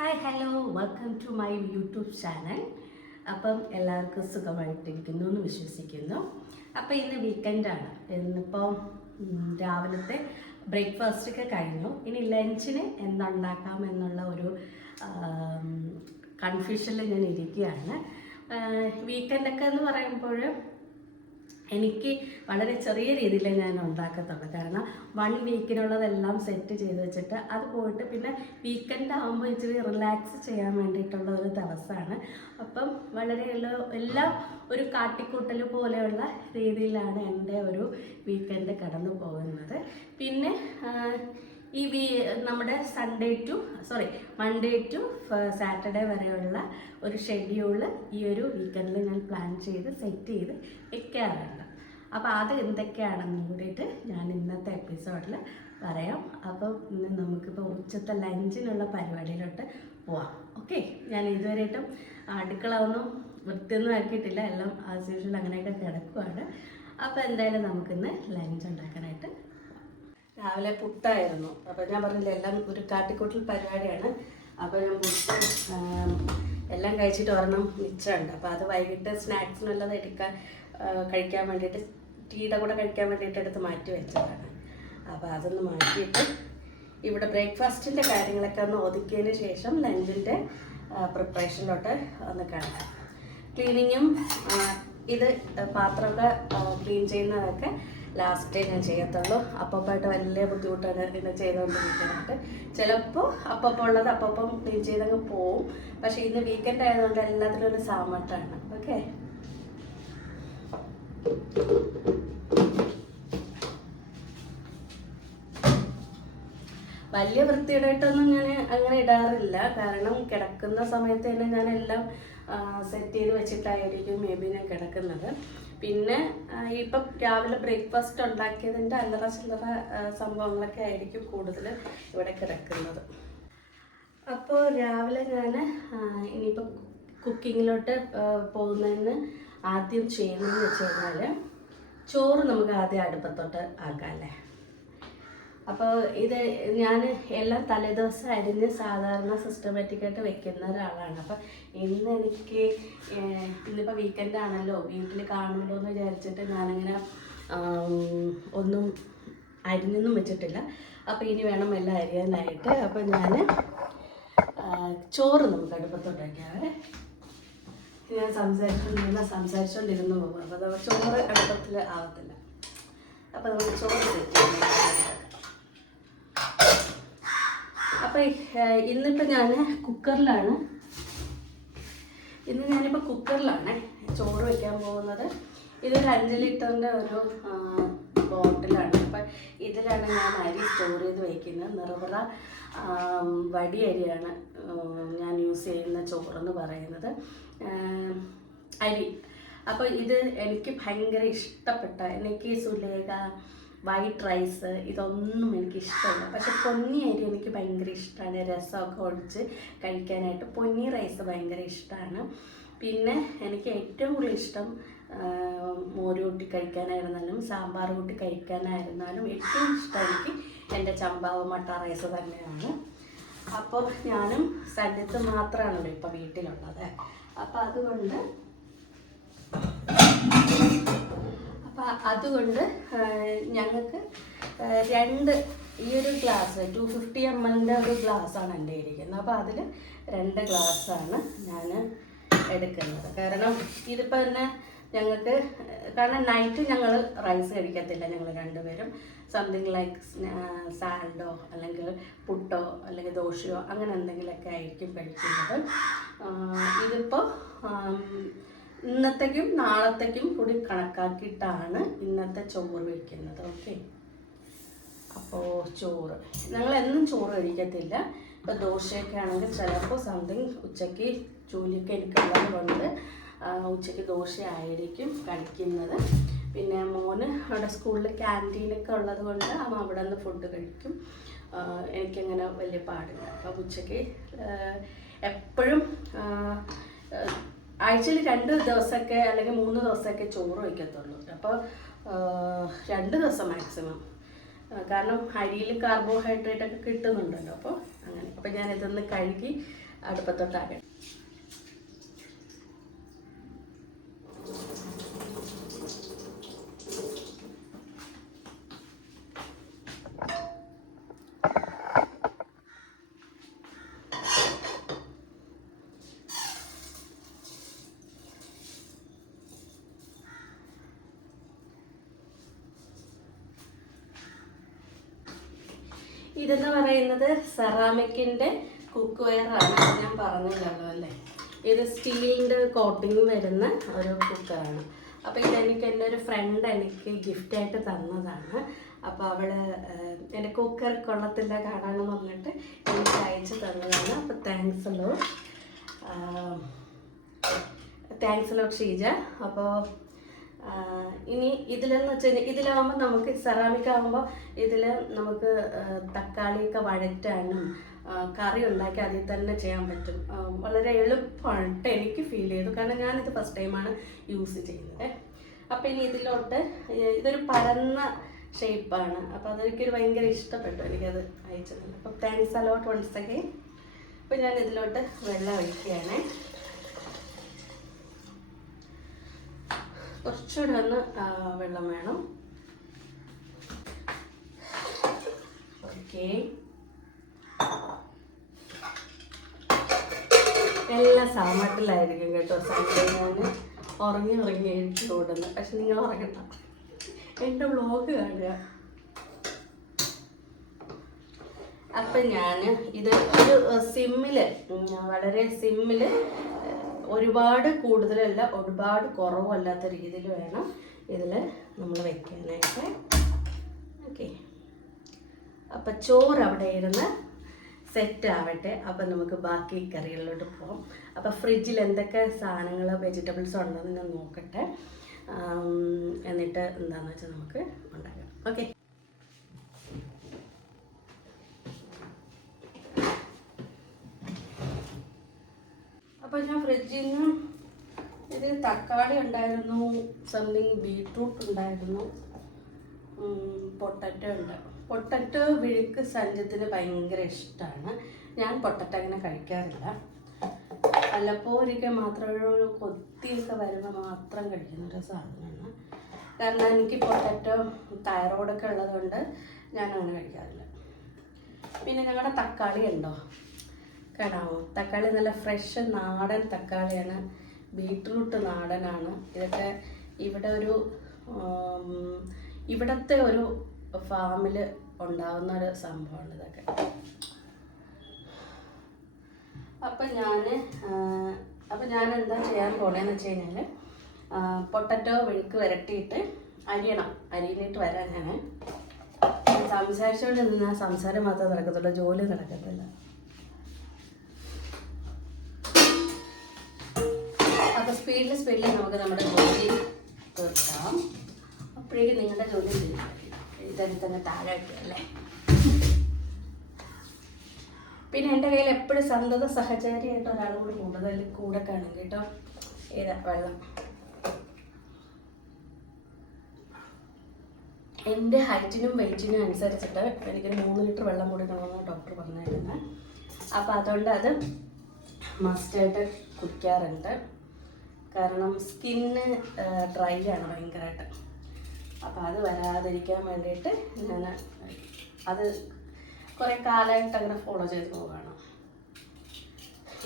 Hi hello welcome to my YouTube channel. അപ്പം എല്ലാവർക്കും സുഖമായിട്ടിരിക്കുന്നു എന്ന് വിശ്വസിക്കുന്നു. അപ്പോൾ ഇന്ന് വീക്കെൻഡാണ്. ഇന്നിപ്പോൾ രാവിലത്തെ ബ്രേക്ക്ഫാസ്റ്റൊക്കെ കഴിഞ്ഞു. ഇനി ലഞ്ചിന് എന്തുണ്ടാക്കാം എന്നുള്ള ഒരു കൺഫ്യൂഷനിൽ ഞാൻ ഇരിക്കുകയാണ്. വീക്കെൻഡൊക്കെ എന്ന് പറയുമ്പോൾ എനിക്ക് വളരെ ചെറിയ രീതിയിൽ ഞാൻ ഉണ്ടാക്കത്തുള്ളൂ. കാരണം 1 വീക്കിനുള്ളതെല്ലാം സെറ്റ് ചെയ്ത് വെച്ചിട്ട് അത് പോയിട്ട് പിന്നെ വീക്കെൻഡ് ആകുമ്പോൾ ഇച്ചിരി റിലാക്സ് ചെയ്യാൻ വേണ്ടിയിട്ടുള്ള ഒരു ദിവസമാണ്. അപ്പം വളരെ എല്ലാം ഒരു കാട്ടിക്കൂട്ടൽ പോലെയുള്ള രീതിയിലാണ് എൻ്റെ ഒരു വീക്കെൻഡ് കടന്നു പോകുന്നത്. പിന്നെ നമ്മുടെ മൺഡേ ടു സാറ്റർഡേ വരെയുള്ള ഒരു ഷെഡ്യൂള് ഈ ഒരു വീക്കെൻഡിൽ ഞാൻ പ്ലാൻ ചെയ്ത് സെറ്റ് ചെയ്ത് വെക്കാറുണ്ട്. അപ്പോൾ അത് എന്തൊക്കെയാണെന്നും കൂടിയിട്ട് ഞാൻ ഇന്നത്തെ എപ്പിസോഡിൽ പറയാം. അപ്പം ഇന്ന് നമുക്കിപ്പോൾ ഉച്ചത്തെ ലഞ്ചിനുള്ള പരിപാടിയിലോട്ട് പോവാം. ഓക്കെ, ഞാൻ ഇതുവരെയായിട്ടും അടുക്കള ഒന്നും വൃത്തിയൊന്നും ആക്കിയിട്ടില്ല. എല്ലാം ആസ് യൂഷ്വൽ അങ്ങനെയൊക്കെ കിടക്കുവാണ്. അപ്പോൾ എന്തായാലും നമുക്കിന്ന് ലഞ്ച് ഉണ്ടാക്കാനായിട്ട് രാവിലെ പുട്ടായിരുന്നു. അപ്പോൾ ഞാൻ പറഞ്ഞില്ല എല്ലാം ഒരു കാട്ടിക്കൂട്ടൽ പരിപാടിയാണ്. അപ്പോൾ ഞാൻ പുട്ടും എല്ലാം കഴിച്ചിട്ട് ഒരെണ്ണം മിച്ചമുണ്ട്. അപ്പോൾ അത് വൈകിട്ട് സ്നാക്സിനുള്ളത് കഴിക്കാൻ വേണ്ടിയിട്ട്, ടീയുടെ കൂടെ കഴിക്കാൻ വേണ്ടിയിട്ട് എടുത്ത് മാറ്റി വെച്ചതാണ്. അപ്പോൾ അതൊന്ന് മാറ്റിയിട്ട് ഇവിടെ ബ്രേക്ക്ഫാസ്റ്റിൻ്റെ കാര്യങ്ങളൊക്കെ ഒന്ന് ഒതുക്കിയതിന് ശേഷം ലഞ്ചിൻ്റെ പ്രിപ്പറേഷനിലോട്ട് ഒന്ന് കാണാം. ക്ലീനിങ്ങും ഇത് പാത്രമൊക്കെ ക്ലീൻ ചെയ്യുന്നതൊക്കെ ലാസ്റ്റേ ഞാൻ ചെയ്യത്തുള്ളൂ. അപ്പപ്പായിട്ട് വലിയ ബുദ്ധിമുട്ടാണ് ഇത് ചെയ്തുകൊണ്ടിരിക്കാനായിട്ട്. ചിലപ്പോൾ അപ്പം ഉള്ളത് അപ്പം ക്ലീൻ ചെയ്തങ്ങ് പോവും. പക്ഷേ ഇന്ന് വീക്കെൻഡ് ആയതുകൊണ്ട് എല്ലാത്തിലും ഒരു സാമട്ടാണ്. ഓക്കെ, വലിയ വൃത്തിയുടെയായിട്ടൊന്നും ഞാൻ അങ്ങനെ ഇടാറില്ല. കാരണം കിടക്കുന്ന സമയത്ത് തന്നെ ഞാൻ എല്ലാം സെറ്റ് ചെയ്ത് വെച്ചിട്ടായിരിക്കും മേ ബി ഞാൻ കിടക്കുന്നത്. പിന്നെ ഇപ്പം രാവിലെ ബ്രേക്ക്ഫാസ്റ്റ് ഉണ്ടാക്കിയതിൻ്റെ അല്ലറ ചില്ലറ സംഭവങ്ങളൊക്കെ ആയിരിക്കും കൂടുതൽ ഇവിടെ കിടക്കുന്നത്. അപ്പോൾ രാവിലെ ഞാൻ ഇനിയിപ്പോൾ കുക്കിങ്ങിലോട്ട് പോകുന്നതിന് ആദ്യം ചെയ്യുന്നതെന്ന് വെച്ച് കഴിഞ്ഞാൽ ചോറ് നമുക്ക് ആദ്യം അടുപ്പത്തോട്ട് ആക്കാമല്ലേ. അപ്പോൾ ഇത് ഞാൻ എല്ലാം തലേദിവസം അരിഞ്ഞ് സാധാരണ സിസ്റ്റമാറ്റിക്കായിട്ട് വെക്കുന്ന ഒരാളാണ്. അപ്പം ഇന്നിപ്പോൾ വീക്കെൻഡ് ആണല്ലോ, വീട്ടിൽ കാണുമല്ലോ എന്ന് വിചാരിച്ചിട്ട് ഞാനിങ്ങനെ ഒന്നും അരിഞ്ഞൊന്നും വെച്ചിട്ടില്ല. അപ്പോൾ ഇനി വേണം എല്ലാം അരിയാനായിട്ട്. അപ്പോൾ ഞാൻ ചോറ് നമുക്ക് അടുപ്പത്തോട്ട് വയ്ക്കാവേ. ഞാൻ സംസാരിച്ചുകൊണ്ടിരുന്നു പോകും. അപ്പോൾ അത് ചോറ് അടുപ്പത്തിൽ ആവത്തില്ല. അപ്പോൾ നമുക്ക് ചോറ് സെറ്റ് ചെയ്യാൻ. അപ്പോൾ ഇന്നിപ്പോൾ ഞാനിപ്പോൾ കുക്കറിലാണ് ചോറ് വയ്ക്കാൻ പോകുന്നത്. ഇതൊരു 5 ലിറ്ററിൻ്റെ ഒരു ബോട്ടിലാണ്. അപ്പം ഇതിലാണ് ഞാൻ അരി സ്റ്റോർ ചെയ്ത് വയ്ക്കുന്നത്. നിറവറ വടി അരിയാണ് ഞാൻ യൂസ് ചെയ്യുന്ന ചോറെന്ന് പറയുന്നത്, അരി. അപ്പോൾ ഇത് എനിക്ക് ഭയങ്കര ഇഷ്ടപ്പെട്ട, എനിക്ക് സുലേഖ വൈറ്റ് റൈസ് ഇതൊന്നും എനിക്കിഷ്ടമല്ല. പക്ഷെ പൊന്നി അരി എനിക്ക് ഭയങ്കര ഇഷ്ടമാണ്. രസമൊക്കെ ഒഴിച്ച് കഴിക്കാനായിട്ട് പൊന്നി റൈസ് ഭയങ്കര ഇഷ്ടമാണ്. പിന്നെ എനിക്ക് ഏറ്റവും കൂടുതൽ ഇഷ്ടം മോര് കൂട്ടി കഴിക്കാനായിരുന്നാലും സാമ്പാർ കൂട്ടി കഴിക്കാനായിരുന്നാലും ഏറ്റവും ഇഷ്ടം എനിക്ക് എൻ്റെ ചമ്പാവ് മട്ട റൈസ് തന്നെയാണ്. അപ്പോൾ ഞാനും സന്നിത്ത് മാത്രമാണല്ലോ ഇപ്പോൾ വീട്ടിലുള്ളത്. അപ്പോൾ അതുകൊണ്ട് ഞങ്ങൾക്ക് ഈ ഒരു ഗ്ലാസ് 250 ml ഒരു ഗ്ലാസ്സാണ് എൻ്റെ ഇരിക്കുന്നത്. അപ്പോൾ അതിൽ 2 ഗ്ലാസ്സാണ് ഞാൻ എടുക്കുന്നത്. കാരണം ഇതിപ്പോൾ തന്നെ ഞങ്ങൾക്ക്, കാരണം നൈറ്റ് ഞങ്ങൾ റൈസ് കഴിക്കത്തില്ല. ഞങ്ങൾ രണ്ടുപേരും സംതിങ് ലൈക്ക് സാലഡോ അല്ലെങ്കിൽ പുട്ടോ അല്ലെങ്കിൽ ദോശയോ അങ്ങനെ എന്തെങ്കിലുമൊക്കെ ആയിരിക്കും കഴിക്കുന്നത്. ഇതിപ്പോൾ ഇന്നത്തേക്കും നാളത്തേക്കും കൂടി കണക്കാക്കിയിട്ടാണ് ഇന്നത്തെ ചോറ് വയ്ക്കുന്നത്. ഓക്കെ, അപ്പോൾ ചോറ് ഞങ്ങൾ എന്നും ചോറ് കഴിക്കത്തില്ല. ഇപ്പോൾ ദോശയൊക്കെ ആണെങ്കിൽ ചിലപ്പോൾ സംതിങ് ഉച്ചയ്ക്ക് ജോലിയൊക്കെ എനിക്കുള്ളത് കൊണ്ട് ഉച്ചയ്ക്ക് ദോശ ആയിരിക്കും കഴിക്കുന്നത്. പിന്നെ മോന് അവിടെ സ്കൂളിൽ ക്യാൻറ്റീനൊക്കെ ഉള്ളത് കൊണ്ട് അവൻ അവിടെ നിന്ന് ഫുഡ് കഴിക്കും. എനിക്കങ്ങനെ വലിയ പാടില്ല. അപ്പോൾ ഉച്ചയ്ക്ക് എപ്പോഴും ആഴ്ചയിൽ 2 ദിവസമൊക്കെ അല്ലെങ്കിൽ 3 ദിവസമൊക്കെ ചോറ് വയ്ക്കത്തുള്ളൂ. അപ്പോൾ 2 ദിവസം മാക്സിമം. കാരണം അരിയിൽ കാർബോഹൈഡ്രേറ്റ് ഒക്കെ കിട്ടുന്നുണ്ടല്ലോ. അപ്പോൾ അങ്ങനെ. അപ്പോൾ ഞാനിതൊന്ന് കഴുകി അടുപ്പത്തോട്ടാകണം. ഇതെന്ന് പറയുന്നത് സെറാമിക്കിൻ്റെ കുക്ക് വെയർ ആണ്, ഞാൻ പറഞ്ഞല്ലോ അല്ലേ. ഇത് സ്റ്റീലിൻ്റെ കോട്ടിങ് വരുന്ന ഒരു കുക്കറാണ്. അപ്പോൾ ഇതെനിക്ക് എൻ്റെ ഒരു ഫ്രണ്ട് എനിക്ക് ഗിഫ്റ്റായിട്ട് തന്നതാണ്. അപ്പോൾ അവൾ എൻ്റെ കുക്കർ കൊള്ളത്തില്ല കാണാമെന്ന് പറഞ്ഞിട്ട് എനിക്ക് അയച്ചു തന്നതാണ്. അപ്പോൾ താങ്ക്സ് ലോട്ട് ഷീജ. അപ്പോൾ ഇനി ഇതിലെന്ന് വെച്ച് കഴിഞ്ഞാൽ ഇതിലാകുമ്പോൾ നമുക്ക് സെറാമിക് ആകുമ്പോൾ ഇതിൽ നമുക്ക് തക്കാളിയൊക്കെ വഴറ്റാനും കറി ഉണ്ടാക്കി അതിൽ തന്നെ ചെയ്യാൻ പറ്റും. വളരെ എളുപ്പമായിട്ട് എനിക്ക് ഫീൽ ചെയ്തു, കാരണം ഞാനിത് ഫസ്റ്റ് ടൈമാണ് യൂസ് ചെയ്യുന്നത്. അപ്പോൾ ഇനി ഇതിലോട്ട് ഇതൊരു പരന്ന ഷേപ്പാണ്, അപ്പോൾ അതെനിക്കൊരു ഭയങ്കര ഇഷ്ടപ്പെട്ടു, എനിക്കത് അയച്ചത്. അപ്പോൾ താങ്ക്സ് അലോട്ട് വൺസ് അഗൈൻ. അപ്പോൾ ഞാൻ ഇതിലോട്ട് വെള്ളം ഒഴിക്കുകയാണ്. കുറച്ചുകൂടെ ഒന്ന് വെള്ളം വേണം. ഓക്കെ, എല്ലാം സാമട്ടിലായിരിക്കും കേട്ടോ. സൺഡേ ഞാൻ ഉറങ്ങി എഴുതി ഓടുന്നത്, പക്ഷെ നിങ്ങൾ ഉറങ്ങണ്ട, എൻ്റെ വ്ളോഗ് കാണുക. അപ്പം ഞാൻ ഇത് ഒരു സിമ്മിൽ, വളരെ സിമ്മിൽ, ഒരുപാട് കൂടുതലല്ല ഒരുപാട് കുറവല്ലാത്ത രീതിയിൽ വേണം ഇതിൽ നമ്മൾ വെക്കാനായിട്ട്. ഓക്കെ, അപ്പം ചോറ് അവിടെ ഇരുന്ന് സെറ്റ് ആവട്ടെ. അപ്പം നമുക്ക് ബാക്കി കറികളിലോട്ട് പോകാം. അപ്പം ഫ്രിഡ്ജിൽ എന്തൊക്കെ സാധനങ്ങൾ വെജിറ്റബിൾസ് ഉണ്ടെന്ന് ഞാൻ നോക്കട്ടെ, എന്നിട്ട് എന്താണെന്ന് വെച്ചാൽ നമുക്ക് ഉണ്ടാക്കാം. ഓക്കെ, അപ്പോൾ ഞാൻ ഫ്രിഡ്ജിൽ നിന്ന് ഇതിൽ തക്കാളി ഉണ്ടായിരുന്നു, സംതിങ് ബീട്രൂട്ട് ഉണ്ടായിരുന്നു, പൊട്ടറ്റോ ഉണ്ട്. പൊട്ടറ്റോ വിഴുക്ക് സഞ്ജത്തിന് ഭയങ്കര ഇഷ്ടമാണ്. ഞാൻ പൊട്ടറ്റോ അങ്ങനെ കഴിക്കാറില്ല, വല്ലപ്പോൾ ഒരിക്കൽ മാത്രം ഒരു കൊത്തിയൊക്കെ വരുമ്പോൾ മാത്രം കഴിക്കുന്നൊരു സാധനമാണ്. കാരണം എനിക്ക് പൊട്ടറ്റോ തൈറോയ്ഡൊക്കെ ഉള്ളതുകൊണ്ട് ഞാനങ്ങനെ കഴിക്കാറില്ല. പിന്നെ ഞങ്ങളുടെ തക്കാളി ഉണ്ടോ കാണാമോ? തക്കാളി നല്ല ഫ്രഷ് നാടൻ തക്കാളിയാണ്, ബീട്രൂട്ട് നാടനാണ്. ഇതൊക്കെ ഇവിടെ ഒരു ഇവിടുത്തെ ഒരു ഫാമിൽ ഉണ്ടാകുന്ന ഒരു സംഭവമാണ് ഇതൊക്കെ. അപ്പം ഞാൻ എന്താ ചെയ്യാൻ പോണേന്ന് വെച്ച് കഴിഞ്ഞാൽ പൊട്ടറ്റോ വെഴുക്ക് വരട്ടിയിട്ട് അരിഞ്ഞിട്ട് വരാൻ ഞാൻ സംസാരിച്ചുകൊണ്ട് നിന്നാൽ സംസാരം മാത്രമേ നടക്കത്തുള്ളൂ, ജോലി നടക്കത്തില്ല. അപ്പോൾ സ്പീഡിൽ നമുക്ക് നമ്മുടെ ജോലി തീർക്കാം. അപ്പോഴേക്കും നിങ്ങളുടെ ജോലി ഇതതിൽ തന്നെ താഴെ വയ്ക്കുകയല്ലേ. പിന്നെ എൻ്റെ കയ്യിൽ എപ്പോഴും സന്തത സഹചാരിയായിട്ട് ഒരാൾ കൂടെ കാണും കേട്ടോ. ഏതാ വെള്ളം. എൻ്റെ ഹൈറ്റിനും വെയിറ്റിനും അനുസരിച്ചിട്ട് എനിക്കൊരു 3 ലിറ്റർ വെള്ളം കുടിക്കണമെന്ന് ഡോക്ടർ പറഞ്ഞിരുന്നത്. അപ്പോൾ അതുകൊണ്ട് അത് മസ്റ്റായിട്ട് കുടിക്കാറുണ്ട്. കാരണം സ്കിന്ന് ഡ്രൈ ആണ് ഭയങ്കരമായിട്ട്. അപ്പോൾ അത് വരാതിരിക്കാൻ വേണ്ടിയിട്ട് ഞാൻ അത് കുറേ കാലമായിട്ട് അങ്ങനെ ഫോളോ ചെയ്ത് പോവുകയാണ്.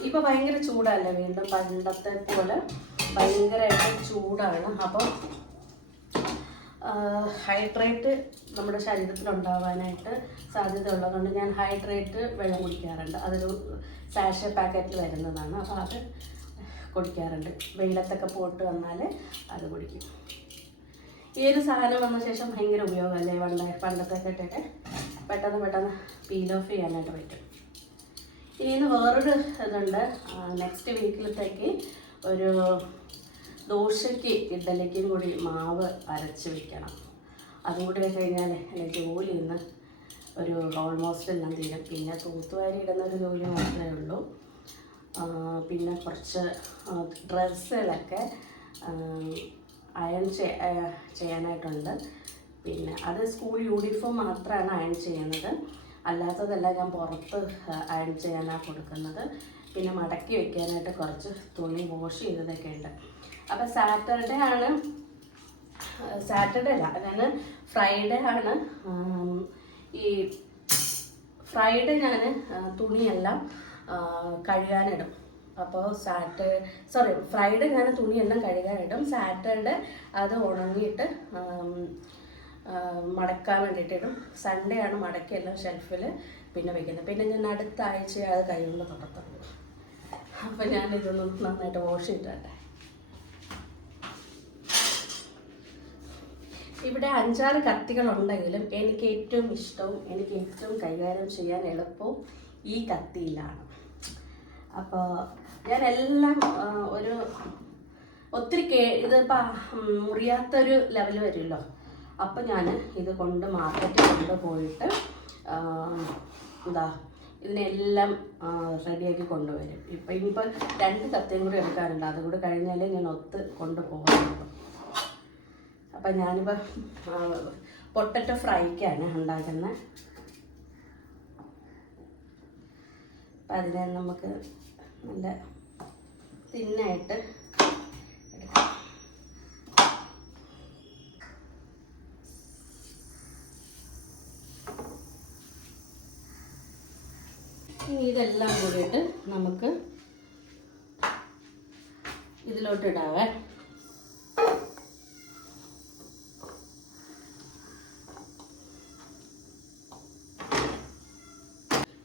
ഇപ്പോൾ ഭയങ്കര ചൂടല്ലേ, വീണ്ടും പണ്ടത്തെ പോലെ ഭയങ്കരമായിട്ട് ചൂടാണ്. അപ്പോൾ ഹൈഡ്രേറ്റ് നമ്മുടെ ശരീരത്തിലുണ്ടാവാനായിട്ട് സാധ്യത ഉള്ളതുകൊണ്ട് ഞാൻ ഹൈഡ്രേറ്റ് വെള്ളം കുടിക്കാറുണ്ട്. അതൊരു സാഷെ പാക്കറ്റിൽ വരുന്നതാണ്. അപ്പോൾ അത് കുടിക്കാറുണ്ട്. വെയിലത്തൊക്കെ പോയിട്ട് വന്നാൽ അത് കുടിക്കും. ഈ ഒരു സാധനം വന്ന ശേഷം ഭയങ്കര ഉപയോഗമല്ലേ, പണ്ടത്തെ ഇട്ടിട്ട് പെട്ടെന്ന് പീൽ ഓഫ് ചെയ്യാനായിട്ട് പറ്റും. ഇനി വേറൊരു ഇതുണ്ട്, നെക്സ്റ്റ് വീക്കിലത്തേക്ക് ഒരു ദോശയ്ക്ക് ഇഡ്ഡലിക്കും കൂടി മാവ് അരച്ച് വെക്കണം. അതും കൂടി കഴിഞ്ഞാൽ എൻ്റെ ജോലി ഇന്ന് ഒരു ഓൾമോസ്റ്റ് എല്ലാം തീരും. പിന്നെ തൂത്തുവാരി ഇടുന്നൊരു ജോലി മാത്രമേ ഉള്ളൂ. പിന്നെ കുറച്ച് ഡ്രസ്സുകളൊക്കെ അയൺ ചെയ്യാനായിട്ടുണ്ട്. പിന്നെ അത് സ്കൂൾ യൂണിഫോം മാത്രമാണ് അയൺ ചെയ്യുന്നത്. അല്ലാത്തതെല്ലാം ഞാൻ പുറത്ത് അയൺ ചെയ്യാനാണ് കൊടുക്കുന്നത്. പിന്നെ മടക്കി വെക്കാനായിട്ട് കുറച്ച് തുണി വാഷ് ചെയ്തതൊക്കെ ഉണ്ട്. അപ്പോൾ സാറ്റർഡേ അല്ല, ഞാൻ ഫ്രൈഡേ ആണ് ഈ ഫ്രൈഡേ ഞാൻ തുണിയെല്ലാം കഴുകാനിടും. അപ്പോൾ ഫ്രൈഡേ ഞാൻ തുണിയെല്ലാം കഴുകാനിടും. സാറ്റർഡേ അത് ഉണങ്ങിയിട്ട് മടക്കാൻ വേണ്ടിയിട്ടിടും. സൺഡേ ആണ് മടക്കിയെല്ലാം ഷെൽഫിൽ പിന്നെ വെക്കുന്നത്. പിന്നെ ഞാൻ അടുത്ത ആഴ്ച അത് കൈകൊണ്ട് തുടർത്തുള്ളൂ. അപ്പോൾ ഞാനിതൊന്നും നന്നായിട്ട് വാഷ് ചെയ്തിട്ടെ. ഇവിടെ 5-6 കത്തികളുണ്ടെങ്കിലും എനിക്ക് ഏറ്റവും ഇഷ്ടവും എനിക്ക് ഏറ്റവും കൈകാര്യം ചെയ്യാൻ എളുപ്പവും ഈ കത്തിയിലാണ്. അപ്പോൾ ഞാൻ എല്ലാം ഒത്തിരി ഇതിപ്പോൾ മുറിയാത്തൊരു ലെവൽ വരുമല്ലോ. അപ്പം ഞാൻ ഇത് മാർക്കറ്റിൽ കൊണ്ടുപോയിട്ട് ഇതിനെല്ലാം റെഡിയാക്കി കൊണ്ടുവരും. ഇനിയിപ്പോൾ 2 കത്തിയും കൂടി എടുക്കാറുണ്ട്. അതുകൂടി കഴിഞ്ഞാലേ ഞാൻ കൊണ്ടുപോകാറുള്ളൂ. അപ്പം ഞാനിപ്പോൾ പൊട്ടറ്റോ ഫ്രൈക്കാണ് ഉണ്ടാക്കുന്നത്. അപ്പം അതിനെ നമുക്ക് നല്ല തിന്നായിട്ട് എടുക്കാം. ഇനി ഇതെല്ലാം കൂടിയിട്ട് നമുക്ക് ഇതിലോട്ട് ഇടാവേ.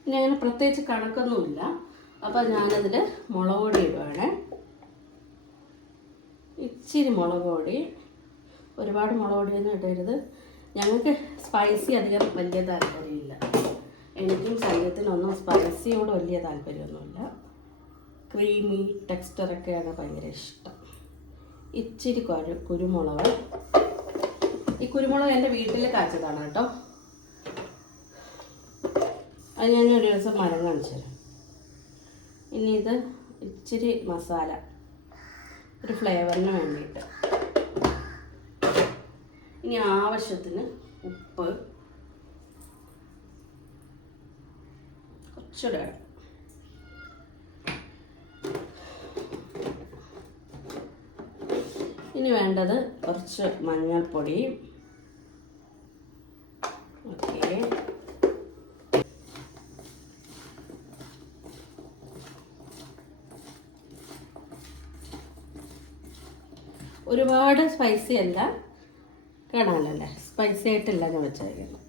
ഇനി അങ്ങനെ പ്രത്യേകിച്ച് കണക്കൊന്നുമില്ല. അപ്പോൾ ഞാനതിൽ മുളക് പൊടി ഇടുവാണ്. ഇച്ചിരി മുളക് പൊടി, ഒരുപാട് മുളക് പൊടിയൊന്നും ഇടരുത്. ഞങ്ങൾക്ക് സ്പൈസി അധികം വലിയ താല്പര്യമില്ല. എനിക്കും ശരീരത്തിനൊന്നും സ്പൈസിയോട് വലിയ താല്പര്യമൊന്നുമില്ല. ക്രീമി ടെക്സ്ചറൊക്കെയാണ് ഭയങ്കര ഇഷ്ടം. ഇച്ചിരി കുരുമുളക്. ഈ കുരുമുളക് എൻ്റെ വീട്ടിൽ കാച്ചതാണ് കേട്ടോ. അത് ഞാൻ ഒരു ദിവസം മരം കാണിച്ചു തരാം. ഇനി ഇത് ഇച്ചിരി മസാല, ഒരു ഫ്ലേവറിന് വേണ്ടിയിട്ട്. ഇനി ആവശ്യത്തിന് ഉപ്പ് കുറച്ചുകൂടെ. ഇനി വേണ്ടത് കുറച്ച് മഞ്ഞൾപ്പൊടി. ഓക്കെ, ഒരുപാട് സ്പൈസി അല്ല, കാണാനല്ലേ സ്പൈസി ആയിട്ടില്ല ഞാൻ വെച്ചേക്കുന്നത്.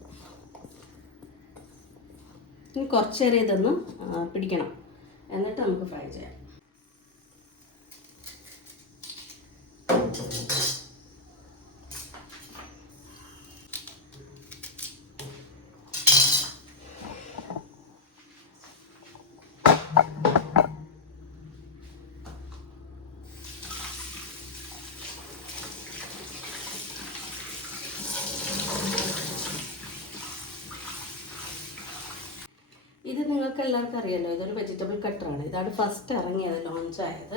ഇനി കുറച്ച് നേരം ഇതൊന്ന് പിടിക്കണം, എന്നിട്ട് നമുക്ക് ഫ്രൈ ചെയ്യാം. ഇത് നിങ്ങൾക്ക് എല്ലാവർക്കും അറിയാമല്ലോ, ഇതൊരു വെജിറ്റബിൾ കട്ടറാണ്. ഇതാണ് ഫസ്റ്റ് ഇറങ്ങിയത്, ലോഞ്ചായത്.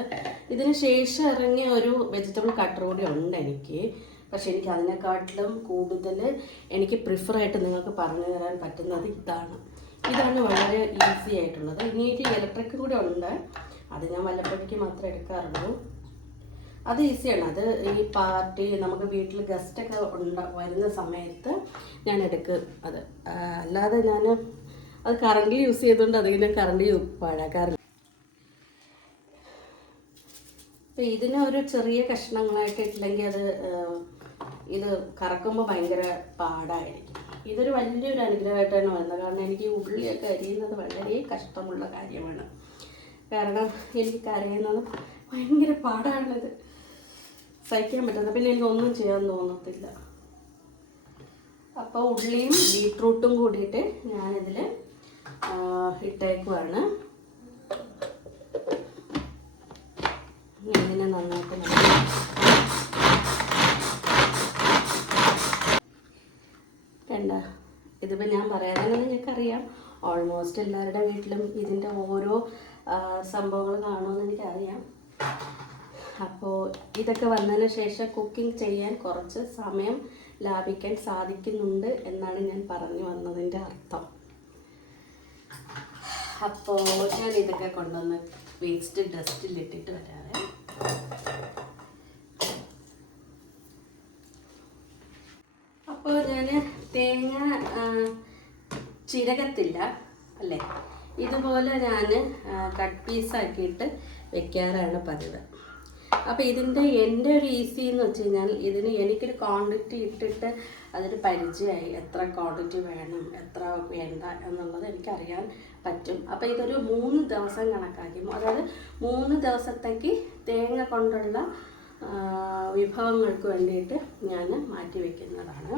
ഇതിന് ശേഷം ഇറങ്ങിയ ഒരു വെജിറ്റബിൾ കട്ടർ കൂടി ഉണ്ട് എനിക്ക്. പക്ഷെ എനിക്ക് അതിനെക്കാട്ടിലും കൂടുതൽ എനിക്ക് പ്രിഫറായിട്ട് നിങ്ങൾക്ക് പറഞ്ഞു തരാൻ പറ്റുന്നത് ഇതാണ് വളരെ ഈസി ആയിട്ടുള്ളത്. ഇനി ഒരു ഇലക്ട്രിക് കൂടെ ഉണ്ട്, അത് ഞാൻ വല്ലപ്പോഴേക്ക് മാത്രമേ എടുക്കാറുള്ളൂ. അത് ഈസിയാണ്. അത് ഈ പാർട്ടി നമുക്ക് വീട്ടിൽ ഗസ്റ്റൊക്കെ വരുന്ന സമയത്ത് ഞാൻ എടുക്കും അത്. അല്ലാതെ ഞാൻ അത് കറണ്ടിൽ യൂസ് ചെയ്തുകൊണ്ട് അതിന് കറണ്ട് പാഴാക്കാറില്ല. അപ്പോൾ ഇതിനെ ഒരു ചെറിയ കഷ്ണങ്ങളായിട്ട് ഇട്ടില്ലെങ്കിൽ ഇത് കറക്കുമ്പോൾ ഭയങ്കര പാടായിരിക്കും. ഇതൊരു വലിയൊരു അനുഗ്രഹമായിട്ടാണ് വരുന്നത്. കാരണം എനിക്ക് ഉള്ളിയൊക്കെ അരിയുന്നത് വളരെ കഷ്ടമുള്ള കാര്യമാണ്. കാരണം എനിക്ക് കരയുന്നത് ഭയങ്കര പാടാണിത്, സഹിക്കാൻ പറ്റുന്നത്. പിന്നെ എനിക്കൊന്നും ചെയ്യാൻ തോന്നത്തില്ല. അപ്പോൾ ഉള്ളിയും ബീട്രൂട്ടും കൂടിയിട്ട് ഞാനിതിൽ ഇട്ടേക്കുവാണ്. ഇതിനെ നന്നായിട്ട് വേണ്ട. ഇതിപ്പോൾ ഞാൻ പറയാതെന്ന് നിങ്ങൾക്കറിയാം, ഓൾമോസ്റ്റ് എല്ലാവരുടെ വീട്ടിലും ഇതിൻ്റെ ഓരോ സംഭവങ്ങൾ കാണുമെന്ന് എനിക്കറിയാം. അപ്പോൾ ഇതൊക്കെ വന്നതിന് ശേഷം കുക്കിംഗ് ചെയ്യാൻ കുറച്ച് സമയം ലാഭിക്കാൻ സാധിക്കുന്നുണ്ട് എന്നാണ് ഞാൻ പറഞ്ഞു വന്നതിൻ്റെ അർത്ഥം. അപ്പോൾ ഞാൻ ഇതൊക്കെ കൊണ്ടുവന്ന് വേസ്റ്റ് ഡസ്റ്റിലിട്ടിട്ട് വരാവേ. അപ്പോൾ ഞാൻ തേങ്ങ ചിരകത്തില്ല അല്ലേ, ഇതുപോലെ ഞാൻ കട്ട് പീസാക്കിയിട്ട് വെക്കാറാണ് പതിവ്. അപ്പോൾ ഇതിൻ്റെ എൻ്റെ ഒരു ഈസി എന്ന് വെച്ച് കഴിഞ്ഞാൽ ഇതിന് എനിക്കൊരു ക്വാണ്ടിറ്റി ഇട്ടിട്ട് അതിന് പരിചയമായി, എത്ര ക്വാണ്ടിറ്റി വേണം എത്ര വേണ്ട എന്നുള്ളത് എനിക്കറിയാൻ പറ്റും. അപ്പോൾ ഇതൊരു 3 ദിവസം കണക്കാക്കി, അതായത് 3 ദിവസത്തേക്ക് തേങ്ങ കൊണ്ടുള്ള വിഭവങ്ങൾക്ക് വേണ്ടിയിട്ട് ഞാൻ മാറ്റി വയ്ക്കുന്നതാണ്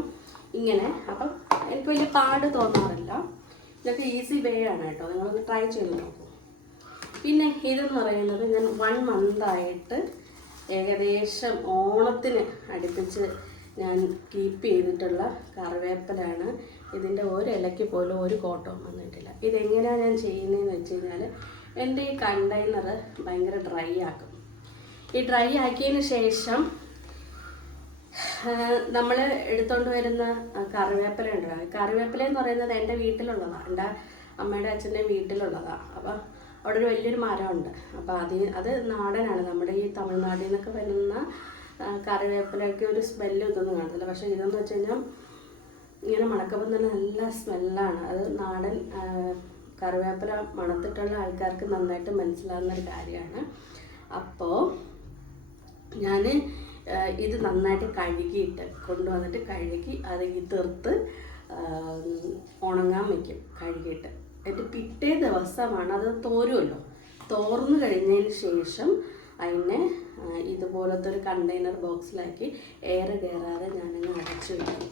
ഇങ്ങനെ. അപ്പം എനിക്ക് വലിയ പാട് തോന്നാറില്ല, ഇതൊക്കെ ഈസി വേ ആണ് കേട്ടോ, നിങ്ങളൊന്ന് ട്രൈ ചെയ്ത് നോക്കൂ. പിന്നെ ഇതെന്ന് പറയുന്നത് ഞാൻ 1 മന്തായിട്ട് ഏകദേശം ഓണത്തിന് അടുപ്പിച്ച് ഞാൻ കീപ്പ് ചെയ്തിട്ടുള്ള കറിവേപ്പിലാണ്. ഇതിൻ്റെ ഒരു ഇലയ്ക്ക് പോലും ഒരു കോട്ടവും വന്നിട്ടില്ല. ഇതെങ്ങനെയാണ് ഞാൻ ചെയ്യുന്നതെന്ന് വെച്ച് കഴിഞ്ഞാൽ, എൻ്റെ ഈ കണ്ടെയ്നർ ഭയങ്കര ഡ്രൈ ആക്കും. ഈ ഡ്രൈ ആക്കിയതിന് ശേഷം നമ്മൾ എടുത്തുകൊണ്ട് വരുന്ന കറിവേപ്പില ഉണ്ടാകും. കറിവേപ്പില എന്ന് പറയുന്നത് എൻ്റെ വീട്ടിലുള്ളതാണ്, എൻ്റെ അമ്മയുടെ അച്ഛൻ്റെ വീട്ടിലുള്ളതാണ്. അപ്പം അവിടെ ഒരു വലിയൊരു മരമുണ്ട്. അപ്പോൾ അത് നാടനാണ്. നമ്മുടെ ഈ തമിഴ്നാട്ടിൽ നിന്നൊക്കെ വരുന്ന കറിവേപ്പിലൊക്കെ ഒരു സ്മെല്ലും ഇതൊന്നും കാണത്തില്ല. പക്ഷേ ഇതെന്ന് വെച്ച് കഴിഞ്ഞാൽ ഇങ്ങനെ മണക്കുമ്പോൾ തന്നെ നല്ല സ്മെല്ലാണ്. അത് നാടൻ കറിവേപ്പില മണത്തിട്ടുള്ള ആൾക്കാർക്ക് നന്നായിട്ട് മനസ്സിലാവുന്ന ഒരു കാര്യമാണ്. അപ്പോൾ ഞാൻ ഇത് നന്നായിട്ട് കഴുകിയിട്ട് കൊണ്ടുവന്നിട്ട് കഴുകി അത് തീർത്ത് ഉണങ്ങാൻ വയ്ക്കും കഴുകിയിട്ട്. എന്നിട്ട് പിറ്റേ ദിവസമാണ് അത് തോരുമല്ലോ, തോർന്നു കഴിഞ്ഞതിന് ശേഷം അതിനെ ഇതുപോലത്തെ ഒരു കണ്ടെയ്നർ ബോക്സിലാക്കി എയർ കയറാതെ ഞാനങ്ങ് അടച്ചു വയ്ക്കും.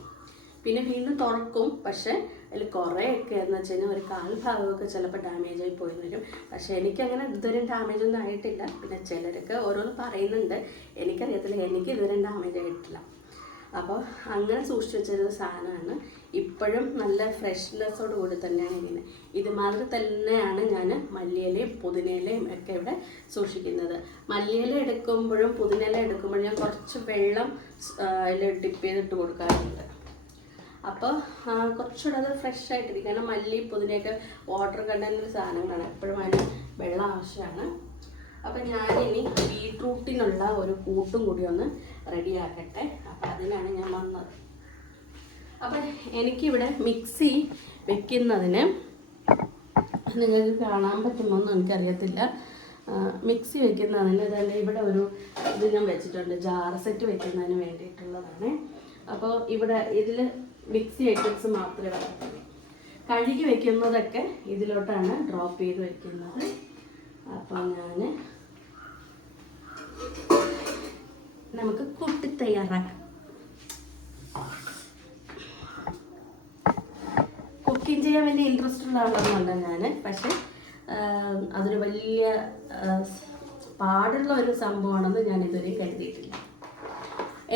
പിന്നെ വീണ്ടും തുറക്കും. പക്ഷേ അതിൽ കുറേയൊക്കെ എന്ന് വെച്ച് കഴിഞ്ഞാൽ ഒരു 1/4 ഭാഗമൊക്കെ ചിലപ്പോൾ ഡാമേജ് ആയി പോയി വരും. പക്ഷേ എനിക്കങ്ങനെ ഇതുവരെ ഡാമേജ് ഒന്നും ആയിട്ടില്ല. പിന്നെ ചിലരൊക്കെ ഓരോന്ന് പറയുന്നുണ്ട്, എനിക്കറിയത്തില്ല, എനിക്ക് ഇതുവരെ ഡാമേജ് ആയിട്ടില്ല. അപ്പോൾ അങ്ങനെ സൂക്ഷിച്ച് വെച്ചൊരു സാധനമാണ്. ഇപ്പോഴും നല്ല ഫ്രഷ്നെസ്സോട് കൂടി തന്നെയാണ് ഇങ്ങനെ. ഇതുമാതിരി തന്നെയാണ് ഞാൻ മല്ലിയിലയും പുതിനയിലയും ഒക്കെ ഇവിടെ സൂക്ഷിക്കുന്നത്. മല്ലിയില എടുക്കുമ്പോഴും പുതിനയില എടുക്കുമ്പോഴും ഞാൻ കുറച്ച് വെള്ളം അതിൽ ഡിപ്പ് ചെയ്തിട്ട് കൊടുക്കാറുണ്ട്. അപ്പോൾ കുറച്ചുകൂടെ അത് ഫ്രഷ് ആയിട്ടിരിക്കും. കാരണം മല്ലി പുതിനയൊക്കെ വാട്ടർ കണ്ടൻറ്റ് സാധനങ്ങളാണ്, എപ്പോഴും അതിന് വെള്ളം ആവശ്യമാണ്. അപ്പം ഞാനിനി ബീട്രൂട്ടിനുള്ള ഒരു കൂട്ടും കൂടി ഒന്ന് റെഡിയാക്കട്ടെ. അപ്പം അതിനാണ് ഞാൻ വന്നത്. അപ്പം എനിക്കിവിടെ മിക്സി വെക്കുന്നതിന് നിങ്ങൾക്ക് കാണാൻ പറ്റുമോ എന്ന് എനിക്കറിയത്തില്ല. മിക്സി വെക്കുന്നതിന് തന്നെ ഇവിടെ ഒരു ഇത് ഞാൻ വെച്ചിട്ടുണ്ട്, ജാർ സെറ്റ് വെക്കുന്നതിന് വേണ്ടിയിട്ടുള്ളതാണ്. അപ്പോൾ ഇവിടെ ഇതിൽ മിക്സി ഐറ്റംസ് മാത്രമേ വരത്തുള്ളൂ. കഴുകി വെക്കുന്നതൊക്കെ ഇതിലോട്ടാണ് ഡ്രോപ്പ് ചെയ്ത് വെക്കുന്നത്. അപ്പോൾ നമുക്ക് കൂട്ടി തയ്യാറാക്കാം. കുക്കിംഗ് ചെയ്യാൻ വലിയ ഇൻട്രസ്റ്റ് ഉള്ള ആളൊന്നുമല്ല ഞാൻ, പക്ഷെ അതൊരു വലിയ പാടുള്ള ഒരു സംഭവമാണെന്ന് ഞാൻ ഇതുവരെ കരുതിയിട്ടില്ല.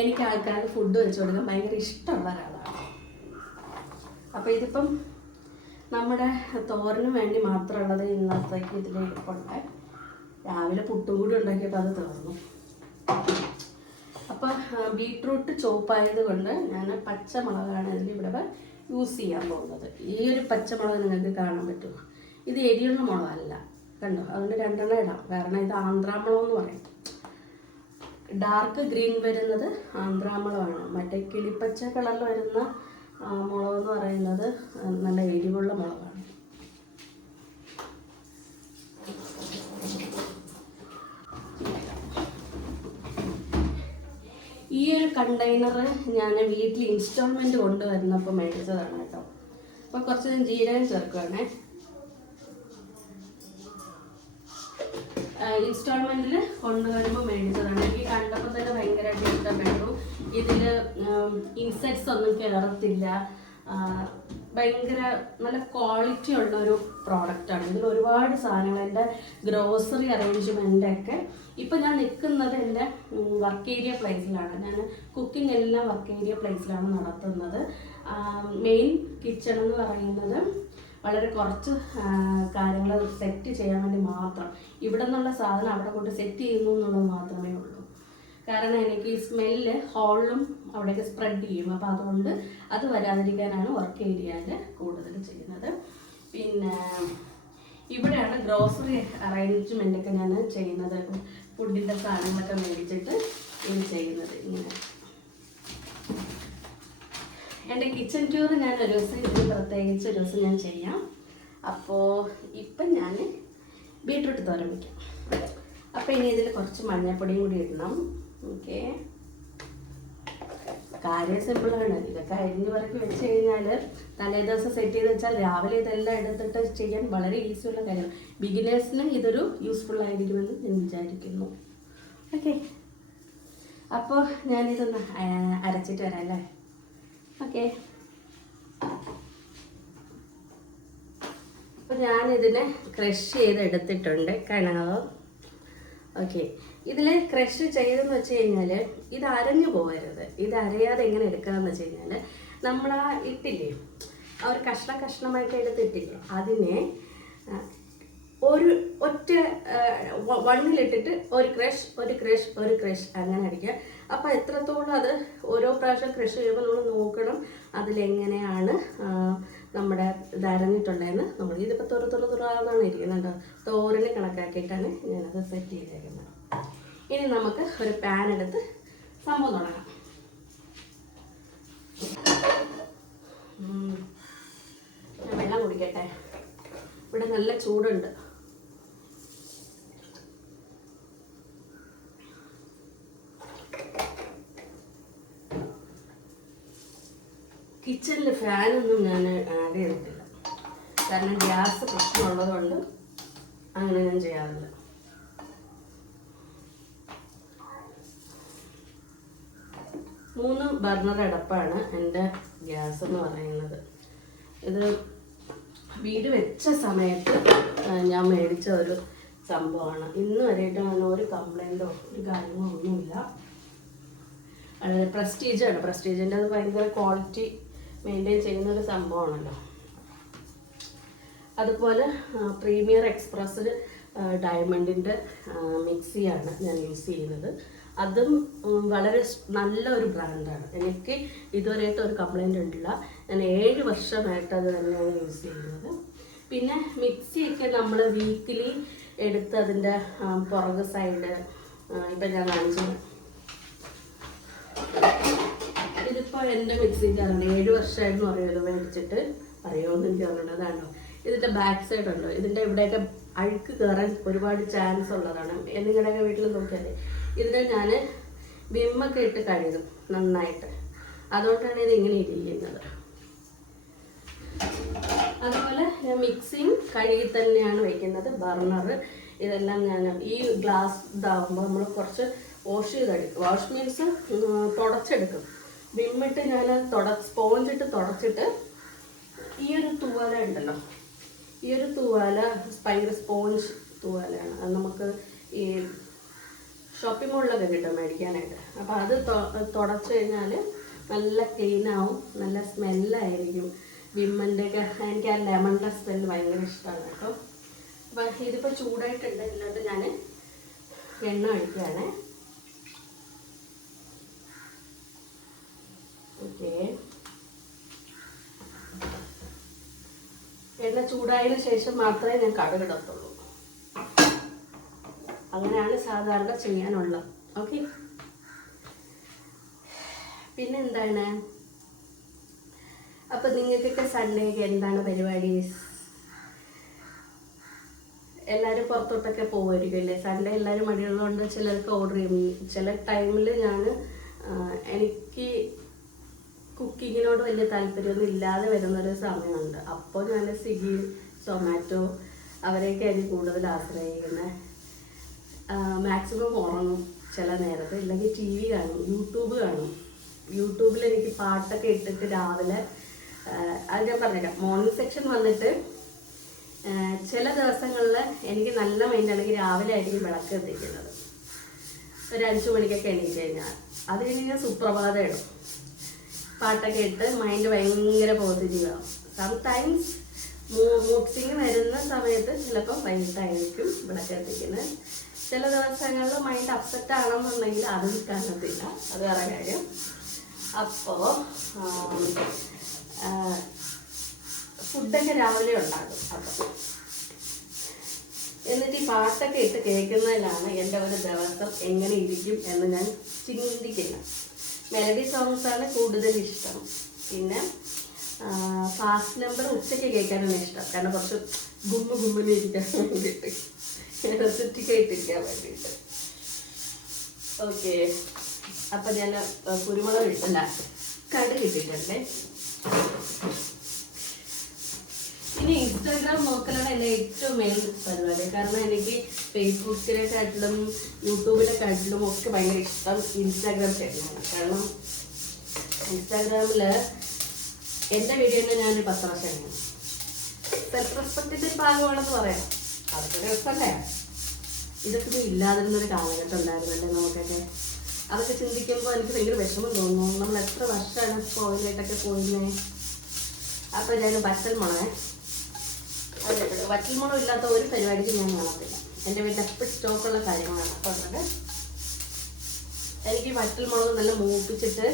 എനിക്ക് ആൾക്കാർക്ക് ഫുഡ് വെച്ച് കൊടുക്കാൻ ഭയങ്കര ഇഷ്ടമുള്ള ഒരാളാണ്. അപ്പോൾ ഇതിപ്പം നമ്മുടെ തോരന് വേണ്ടി മാത്രമുള്ളത് ഇന്നത്തേക്ക് ഇതിൽ ഇരിപ്പുണ്ട്. രാവിലെ പുട്ടും കൂടി ഉണ്ടാക്കിയപ്പോൾ അത് തീർന്നു. അപ്പോൾ ബീട്രൂട്ട് ചോപ്പായത് കൊണ്ട് ഞാൻ പച്ചമുളകാണ് ഇതിലിവിടെ യൂസ് ചെയ്യാൻ പോകുന്നത്. ഈ ഒരു പച്ചമുളക് നിങ്ങൾക്ക് കാണാൻ പറ്റുമോ? ഇത് എരിയുള്ള മുളകല്ല, കണ്ടോ? അതുകൊണ്ട് 2 എണ്ണം ഇടാം. കാരണം ഇത് ആന്ധ്രാമുളക് എന്ന് പറയും. ഡാർക്ക് ഗ്രീൻ വരുന്നത് ആന്ധ്രാമുളകാണ്. മറ്റേ കിളിപ്പച്ച കളറിൽ വരുന്ന മുളകെന്ന് പറയുന്നത് നല്ല എരിവുള്ള മുളകാണ്. ഈ ഒരു കണ്ടെയ്നർ ഞാൻ വീട്ടിൽ ഇൻസ്റ്റാൾമെൻറ്റ് കൊണ്ടുവരുന്നപ്പോൾ മേടിച്ചതാണ് കേട്ടോ. അപ്പോൾ കുറച്ച് ഞാൻ ജീരകം ചേർക്കുകയാണേ. ഇൻസ്റ്റാൾമെൻറ്റിൽ കൊണ്ടുവരുമ്പോൾ മേടിച്ചതാണ്. എനിക്ക് കണ്ടപ്പോൾ തന്നെ ഭയങ്കരമായിട്ട് ഇഷ്ടപ്പെട്ടു. ഇതിൽ ഇൻസെക്ട്സ് ഒന്നും കയറത്തില്ല. ഭയങ്കര നല്ല ക്വാളിറ്റി ഉള്ളൊരു പ്രോഡക്റ്റാണ്. ഇതിൽ ഒരുപാട് സാധനങ്ങൾ, എൻ്റെ ഗ്രോസറി അറേഞ്ച്മെൻ്റൊക്കെ. ഇപ്പം ഞാൻ നിൽക്കുന്നത് എൻ്റെ വർക്ക് ഏരിയ പ്ലേസിലാണ്. ഞാൻ കുക്കിംഗ് എല്ലാം വർക്ക് ഏരിയ പ്ലേസിലാണ് നടത്തുന്നത്. മെയിൻ കിച്ചൺ എന്ന് പറയുന്നത് വളരെ കുറച്ച് കാര്യങ്ങൾ സെറ്റ് ചെയ്യാൻ വേണ്ടി മാത്രം. ഇവിടെ നിന്നുള്ള സാധനം അവിടെ കൊണ്ട് സെറ്റ് ചെയ്യുന്നു എന്നുള്ളത് മാത്രമേ ഉള്ളൂ. കാരണം എനിക്ക് ഈ സ്മെല്ല് ഹോളിലും അവിടെയൊക്കെ സ്പ്രെഡ് ചെയ്യും. അപ്പോൾ അതുകൊണ്ട് അത് വരാതിരിക്കാനാണ് വർക്ക് ഏരിയയിൽ കൂടുതൽ ചെയ്യുന്നത്. പിന്നെ ഇവിടെയാണ് ഗ്രോസറി അറേഞ്ച്മെൻ്റ് ഒക്കെ ഞാൻ ചെയ്യുന്നത്. ഫുഡിൻ്റെ സാധനങ്ങളൊക്കെ മേടിച്ചിട്ട് ഇത് ചെയ്യുന്നത് ഇങ്ങനെ. എൻ്റെ കിച്ചൺ ടൂർ ഞാൻ ഒരു ദിവസം ഇതിന് പ്രത്യേകിച്ച് ഒരു ദിവസം ഞാൻ ചെയ്യാം. അപ്പോൾ ഇപ്പം ഞാൻ ബീട്രൂട്ട് തോരൻ വയ്ക്കാം. അപ്പോൾ ഇനി ഇതിൽ കുറച്ച് മഞ്ഞൾപ്പൊടിയും കൂടി ഇടണം. ഓക്കെ, കാര്യം സിമ്പിളാണ്. ഇതൊക്കെ അരിഞ്ഞ് പറക്കി വെച്ച് കഴിഞ്ഞാൽ തലേ ദിവസം സെറ്റ് ചെയ്ത് വെച്ചാൽ രാവിലെ ഇതെല്ലാം എടുത്തിട്ട് ചെയ്യാൻ വളരെ ഈസിയുള്ള കാര്യമാണ്. ബിഗിനേഴ്സിന് ഇതൊരു യൂസ്ഫുൾ ആയിരിക്കുമെന്ന് ഞാൻ വിചാരിക്കുന്നു. ഓക്കെ, അപ്പോൾ ഞാനിതൊന്ന് അരച്ചിട്ട് വരാം അല്ലേ. ഓക്കെ, അപ്പോൾ ഞാനിതിനെ ക്രഷ് ചെയ്ത് എടുത്തിട്ടുണ്ട്, കാണാമോ? ഓക്കെ, ഇതിൽ ക്രഷ് ചെയ്തെന്ന് വെച്ച് കഴിഞ്ഞാൽ ഇത് അരഞ്ഞു പോകരുത്. ഇത് അരയാതെ എങ്ങനെ എടുക്കാമെന്ന് വെച്ച് കഴിഞ്ഞാൽ നമ്മൾ ആ ഇട്ടില്ലേ, ആ ഒരു കഷ്ണമായിട്ട് എടുത്തിട്ടില്ലേ, അതിനെ ഒരു ഒറ്റ വണ്ണിലിട്ടിട്ട് ഒരു ക്രഷ് അങ്ങനെ അടിക്കുക. അപ്പോൾ എത്രത്തോളം അത് ഓരോ പ്രാവശ്യം ക്രഷ് ചെയ്യുമ്പോൾ നമ്മൾ നോക്കണം അതിലെങ്ങനെയാണ് നമ്മുടെ ഇതരഞ്ഞിട്ടുണ്ടെന്ന്. നമ്മൾ ഇതിപ്പോൾ തുറന്നാണ് ഇരിക്കുന്നുണ്ടോ, തോരന് കണക്കാക്കിയിട്ടാണ് ഞാനത് സെറ്റ് ചെയ്തേക്കുന്നത്. ഇനി നമുക്ക് ഒരു പാൻ എടുത്ത് സംഭവം തുടങ്ങാം. ഞാൻ വെള്ളം കുടിക്കട്ടെ, ഇവിടെ നല്ല ചൂടുണ്ട്. കിച്ചണിൽ ഫാനൊന്നും ഞാൻ ആഡ് ചെയ്തിട്ടില്ല, കാരണം ഗ്യാസ് പ്രശ്നമുള്ളതുകൊണ്ട് അങ്ങനെ ഞാൻ ചെയ്യാറില്ല. മൂന്ന് ബർണർ അടപ്പാണ് എൻ്റെ ഗ്യാസ് എന്ന് പറയുന്നത്. ഇത് വീട് വെച്ച സമയത്ത് ഞാൻ മേടിച്ച ഒരു സംഭവമാണ്. ഇന്ന് വരെയായിട്ട് അങ്ങനെ ഒരു കംപ്ലൈൻറ്റോ ഒരു കാര്യങ്ങളോ ഒന്നുമില്ല. പ്രസ്റ്റീജാണ്. പ്രസ്റ്റീജിൻ്റെ അത് ഭയങ്കര ക്വാളിറ്റി മെയിൻറ്റെയിൻ ചെയ്യുന്ന ഒരു സംഭവമാണല്ലോ. അതുപോലെ പ്രീമിയർ എക്സ്പ്രസ് ഡയമണ്ടിൻ്റെ മിക്സിയാണ് ഞാൻ യൂസ് ചെയ്യുന്നത്. അതും വളരെ നല്ലൊരു ബ്രാൻഡാണ്. എനിക്ക് ഇതുവരെയായിട്ട് ഒരു കംപ്ലൈൻറ്റ് ഉണ്ടില്ല. ഞാൻ 7 വർഷമായിട്ട് അത് തന്നെയാണ് യൂസ് ചെയ്യുന്നത്. പിന്നെ മിക്സിയൊക്കെ നമ്മൾ വീക്കിലി എടുത്ത് അതിൻ്റെ പുറക് സൈഡ് ഇപ്പം ഞാൻ കാണിച്ചു. ഇതിപ്പോൾ എൻ്റെ മിക്സിക്കാറുണ്ട് 7 വർഷമായിരുന്നു പറയുമല്ലോ മേടിച്ചിട്ട്, പറയുമെന്ന് എനിക്ക് പറഞ്ഞതാണ്. ഇതിൻ്റെ ബാക്ക് സൈഡ് ഉണ്ടോ, ഇതിൻ്റെ ഇവിടെയൊക്കെ അഴുക്ക് കയറാൻ ഒരുപാട് ചാൻസ് ഉള്ളതാണ്. നിങ്ങളുടെയൊക്കെ വീട്ടിൽ നോക്കിയാൽ ഇതിനെ ഞാൻ വിമ്മൊക്കെ ഇട്ട് കഴുകും നന്നായിട്ട്. അതുകൊണ്ടാണ് ഇത് ഇങ്ങനെ ഇരിക്കുന്നത്. അതുപോലെ ഞാൻ മിക്സിയും കഴുകി തന്നെയാണ് വയ്ക്കുന്നത്. ബർണർ ഇതെല്ലാം ഞാൻ ഈ ഗ്ലാസ് ഇതാകുമ്പോൾ നമ്മൾ കുറച്ച് വാഷ് ചെയ്തെടുക്കും. Wash means തുടച്ചെടുക്കും. വിമ്മിട്ട് ഞാൻ സ്പോഞ്ചിട്ട് തുടച്ചിട്ട് ഈ ഒരു തൂവാല ഉണ്ടല്ലോ, ഈ ഒരു തൂവാല ഭയങ്കര സ്പോഞ്ച് തൂവാലയാണ്. അത് നമുക്ക് ഈ ഷോപ്പിംഗ് മോളിലൊക്കെ കിട്ടും മേടിക്കാനായിട്ട്. അപ്പോൾ അത് തുടച്ച് കഴിഞ്ഞാൽ നല്ല ക്ലീനാവും, നല്ല സ്മെല്ലായിരിക്കും. വിമ്മൻ്റെയൊക്കെ എനിക്ക് ആ ലെമണിൻ്റെ സ്മെല്ല് ഭയങ്കര ഇഷ്ടമാണ് കേട്ടോ. അപ്പം ഇതിപ്പോൾ ചൂടായിട്ടുണ്ട്. ഇതിലോട്ട് ഞാൻ എണ്ണ ഒഴിക്കുകയാണ്. ഓക്കെ, എണ്ണ ചൂടായതിനു ശേഷം മാത്രമേ ഞാൻ കടുകിടത്തുള്ളൂ. അങ്ങനെയാണ് സാധാരണ ചെയ്യാനുള്ളത്. ഓക്കെ, പിന്നെ എന്താണ്, അപ്പം നിങ്ങൾക്കൊക്കെ സൺഡേക്ക് എന്താണ് പരിപാടി? എല്ലാവരും പുറത്തോട്ടൊക്കെ പോകുമായിരിക്കും അല്ലേ? സൺഡേ എല്ലാവരും മടിയുള്ളതുകൊണ്ട് ചിലർക്ക് ഓർഡർ ചെയ്യും. ചില ടൈമിൽ എനിക്ക് കുക്കിങ്ങിനോട് വലിയ താല്പര്യമൊന്നും ഇല്ലാതെ വരുന്നൊരു സമയമുണ്ട്. അപ്പോൾ ഞാൻ സ്വിഗ്ഗി, സൊമാറ്റോ അവരെയൊക്കെ ആയിരിക്കും കൂടുതൽ ആശ്രയിക്കുന്നത്. മാക്സിമം ഉറങ്ങും ചില നേരത്ത്, ഇല്ലെങ്കിൽ ടി വി കാണും, യൂട്യൂബ് കാണും. യൂട്യൂബിൽ എനിക്ക് പാട്ടൊക്കെ ഇട്ടിട്ട് രാവിലെ അത് ഞാൻ പറഞ്ഞില്ല, മോർണിംഗ് സെക്ഷൻ വന്നിട്ട് ചില ദിവസങ്ങളിൽ എനിക്ക് നല്ല മൈൻഡാണെങ്കിൽ രാവിലെ ആയിരിക്കും വിളക്ക് എത്തിക്കുന്നത്. ഒരു 5 മണിക്കൊക്കെ എണീറ്റ് കഴിഞ്ഞാൽ അത് കഴിഞ്ഞാൽ സുപ്രഭാതം ഇടും. പാട്ടൊക്കെ ഇട്ട് മൈൻഡ് ഭയങ്കര പോസിറ്റീവാകും. സംടൈംസ് മൂഡ് വരുന്ന സമയത്ത് ചിലപ്പോൾ വൈകിട്ടായിരിക്കും വിളക്ക് എത്തിക്കുന്നത്. ചില ദിവസങ്ങളിൽ മൈൻഡ് അപ്സെറ്റ് ആണെന്നുണ്ടെങ്കിൽ അതും കാണത്തില്ല, അത് വേറെ കാര്യം. അപ്പോൾ ഫുഡൊക്കെ രാവിലെ ഉണ്ടാകും. അപ്പോൾ എന്നിട്ട് ഈ പാട്ടൊക്കെ ഇട്ട് കേൾക്കുന്നതിലാണ് എൻ്റെ ഒരു ദിവസം എങ്ങനെ ഇരിക്കും എന്ന് ഞാൻ ചിന്തിക്കുന്നത്. മെലഡി സോങ്സാണ് കൂടുതൽ ഇഷ്ടം. പിന്നെ ഫാസ്റ്റ് നമ്പർ ഉച്ചയ്ക്ക് കേൾക്കാനാണ് ഇഷ്ടം. കാരണം കുറച്ച് ഗുമ്മിരിക്കാൻ വേണ്ടിയിട്ട്, എനർജറ്റിക്കായിട്ടിരിക്കാൻ വേണ്ടിയിട്ട്. ഓക്കെ, അപ്പം ഞാൻ കുരുമുളക് ഇട്ടല്ല കടുക് ഇട്ടിട്ടുണ്ടേ. ഇനി ഇൻസ്റ്റാഗ്രാം നോക്കലാണ് എൻ്റെ ഏറ്റവും മെയിൻ പരിപാടി. കാരണം എനിക്ക് ഫേസ്ബുക്കിനെക്കാട്ടിലും യൂട്യൂബിനെക്കാട്ടിലും ഒക്കെ ഭയങ്കര ഇഷ്ടം ഇൻസ്റ്റാഗ്രാം തന്നെയാണ്. കാരണം ഇൻസ്റ്റാഗ്രാമിൽ എൻ്റെ വീഡിയോയിൽ ഞാനൊരു 10 പ്രാവശ്യം കാണും. സെൽഫ് റെസ്പെക്റ്റിൻ്റെ ഭാഗമാണെന്ന് പറയാം. അതൊക്കെ രസമല്ലേ? ഇതൊക്കെ ഇല്ലാതിരുന്നൊരു കാലഘട്ടം ഉണ്ടായിരുന്നല്ലേ നമുക്കൊക്കെ. അതൊക്കെ ചിന്തിക്കുമ്പോൾ എനിക്ക് ഭയങ്കര വിഷമം തോന്നുന്നു. നമ്മൾ എത്ര വർഷമാണ് പോയിലായിട്ടൊക്കെ പോയിരുന്നേ. അപ്പോൾ ഞാൻ വറ്റൽമുളക്, അതെ, വറ്റൽമുളക് ഇല്ലാത്ത ഒരു പരിപാടിക്ക് ഞാൻ കാണത്തില്ല. എൻ്റെ വീട്ടിൽ എപ്പോഴും സ്റ്റോക്കുള്ള കാര്യങ്ങളാണ്. അപ്പോൾ അതുകൊണ്ട് എനിക്ക് വറ്റൽമുളക് നല്ല മൂപ്പിച്ചിട്ട്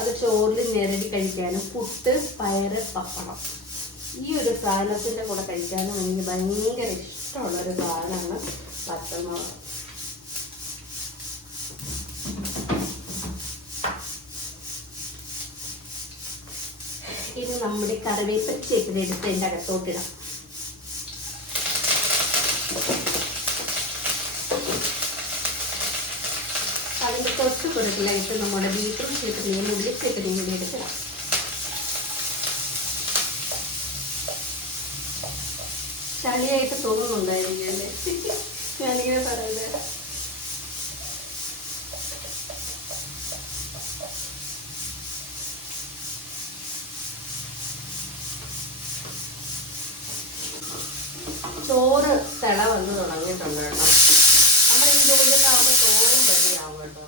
അത് ചോറിൽ ഞെരടി കഴിക്കാനും, പുട്ട്, പയറ്, പപ്പടം, ഈ ഒരു സാധനത്തിൻ്റെ കൂടെ കഴിക്കാനും എനിക്ക് ഭയങ്കര ഇഷ്ടമുള്ളൊരു സാധനമാണ് വറ്റൽമുളക്. ഇനി നമ്മുടെ കറിവേപ്പില ചേർത്തിട്ട് എൻ്റെ അകത്തോട്ടിടാം. അതിൻ്റെ തൊട്ട് പുറകിലായിട്ട് നമ്മുടെ ബീറ്റ്റൂട്ട് ചേർത്തിനെയും ഉള്ളി ചേർത്തിനെയും കൂടി എടുക്കണം. ചളിയായിട്ട് തോന്നുന്നുണ്ടായിരിക്കും ഞാനിങ്ങനെ പറയുന്നത്. ചോറ് തിള വന്ന് തുടങ്ങിയിട്ടുണ്ട് കേട്ടോ. നമ്മുടെ ഈ ജോലിയൊക്കെ ആകുമ്പോൾ ചോറും റെഡിയാവും കേട്ടോ.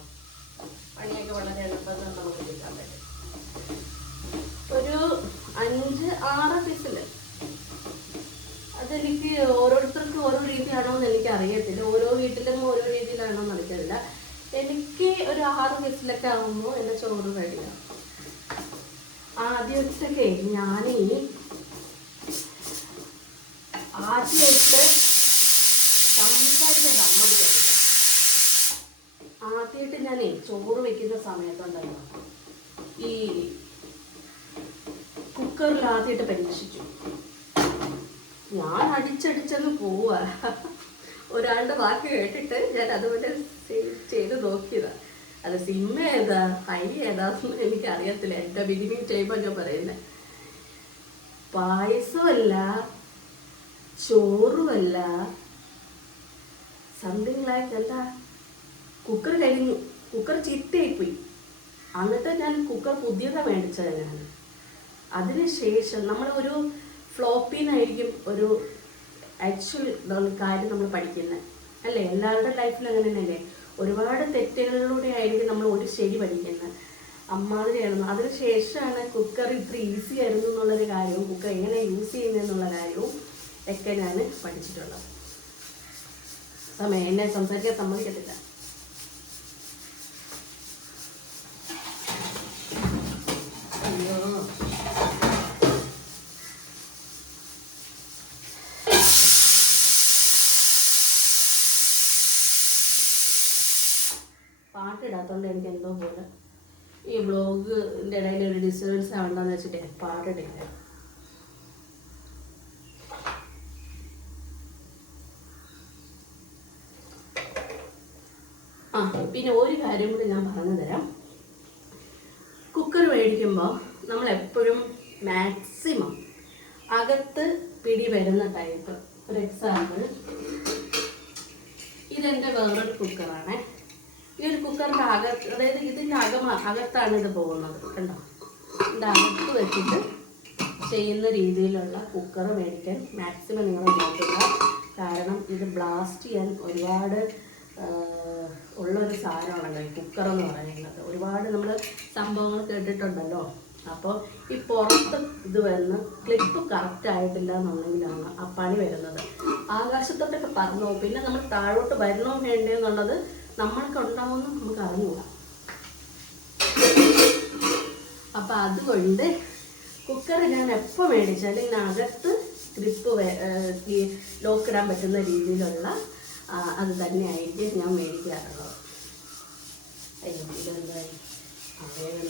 പണിയൊക്കെ വളരെ എളുപ്പത്തിൽ നമുക്ക് എടുക്കാൻ പറ്റും. ഒരു 5-6 വിസിൽ. അതെനിക്ക് ഓരോരുത്തർക്കും ഓരോ രീതിയാണോ എന്ന് എനിക്ക് അറിയത്തില്ല. ഓരോ വീട്ടിലും ഓരോ രീതിയിലാണോ എന്ന് എനിക്കറിയില്ല. എനിക്ക് ഒരു 6 വിസിലൊക്കെ ആകുമ്പോൾ എൻ്റെ ചോറ് റെഡിയാവും. ആദ്യമൊക്കെ ആദ്യമായിട്ട് സംസാരിക്കാൻ സമ്മതി തരില്ല. ആദ്യമായിട്ട് ഞാനേ ചോറ് വെക്കുന്ന സമയത്തുണ്ടല്ലോ, ഈ കുക്കറിൽ ആദ്യമായിട്ട് പരീക്ഷിച്ചു. ഞാൻ അടിച്ചടിച്ചെന്ന് പോവുക. ഒരാളുടെ വാക്ക് കേട്ടിട്ട് ഞാൻ അതുപോലെ ചെയ്ത് നോക്കിയതാണ്. അത് സിമ്മ ഏതാ ഹൈ ഏതാന്ന് എനിക്കറിയത്തില്ല. എൻ്റെ ബിഗിനിങ് ടൈമാണ് ഞാൻ പറയുന്നത്. പായസമല്ല, ചോറുമല്ല, സംതിങ് ലൈക്ക് എന്താ, കുക്കർ കഴിഞ്ഞു. കുക്കർ ചീത്തയായിപ്പോയി. എന്നിട്ട് ഞാൻ കുക്കർ പുതിയതാണ് മേടിച്ചത്. ഞാൻ അതിനുശേഷം നമ്മൾ ഒരു ഫ്ലോപ്പിന്നായിരിക്കും ഒരു ആക്ച്വൽ കാര്യം നമ്മൾ പഠിക്കുന്നത് അല്ലേ? എല്ലാവരുടെ ലൈഫിൽ അങ്ങനെ തന്നെയല്ലേ? ഒരുപാട് തെറ്റുകളിലൂടെ ആയിരിക്കും നമ്മൾ ഒരു ശരി പഠിക്കുന്നത്. അമ്മാതിരിയായിരുന്നു. അതിനുശേഷമാണ് കുക്കർ ഇത്ര ഈസി ആയിരുന്നു എന്നുള്ളൊരു കാര്യവും കുക്കർ എങ്ങനെ യൂസ് ചെയ്യുന്നതെന്നുള്ള കാര്യവും ഒക്കെ ഞാൻ പഠിച്ചിട്ടുള്ളത്. എന്നെ സംസാരിക്കാൻ സമ്മതിക്കത്തില്ല. അയ്യോ, പാട്ടിടാത്തോണ്ട് എനിക്ക് എന്തോ പോലെ ഈ ബ്ലോഗിൻ്റെ ഇടയിൽ ഒരു ഡിസ്റ്റർബൻസ് ആവണ്ടെന്ന് വെച്ചിട്ട് പാട്ടിട്ടില്ല. പിന്നെ ഒരു കാര്യം കൂടി ഞാൻ പറഞ്ഞു തരാം. കുക്കർ മേടിക്കുമ്പോൾ നമ്മളെപ്പോഴും മാക്സിമം അകത്ത് പിടി വരുന്ന ടൈപ്പ്. ഒരു എക്സാമ്പിൾ, ഇതെൻ്റെ വേറൊരു കുക്കറാണ്. ഈ ഒരു കുക്കറിൻ്റെ അകത്ത്, അതായത് ഇതിൻ്റെ അകത്താണ് ഇത് പോകുന്നത് കണ്ടോ. ഇതിൻ്റെ അകത്ത് വെച്ചിട്ട് ചെയ്യുന്ന രീതിയിലുള്ള കുക്കർ മേടിക്കാൻ മാക്സിമം നിങ്ങൾ നോക്കുക. കാരണം ഇത് ബ്ലാസ്റ്റ് ചെയ്യാൻ ഒരുപാട് ഉള്ളൊരു സാധനമാണല്ലോ ഈ കുക്കറെന്ന് പറയുന്നത്. ഒരുപാട് നമ്മൾ സംഭവങ്ങൾ കേട്ടിട്ടുണ്ടല്ലോ. അപ്പോൾ ഈ പുറത്ത് ഇത് വന്ന് ക്ലിപ്പ് കറക്റ്റ് ആയിട്ടില്ല എന്നുണ്ടെങ്കിലാണ് ആ പണി വരുന്നത്. ആകാശത്തോട്ടൊക്കെ പറന്നോ, പിന്നെ നമ്മൾ താഴോട്ട് വരണോ വേണ്ടേ എന്നുള്ളത് നമ്മൾക്ക് ഉണ്ടാവുമെന്ന് നമുക്ക് അറിഞ്ഞൂടാ. അപ്പം അതുകൊണ്ട് കുക്കർ ഞാൻ എപ്പോൾ മേടിച്ചാലും ഇതിനകത്ത് ഗ്രിപ്പ് ഈ ലോക്കിടാൻ പറ്റുന്ന രീതിയിലുള്ള അത് തന്നെയായിരിക്കും ഞാൻ മേടിക്കാറുള്ളത്. അയ്യോ ഇതെന്തായി വേഗം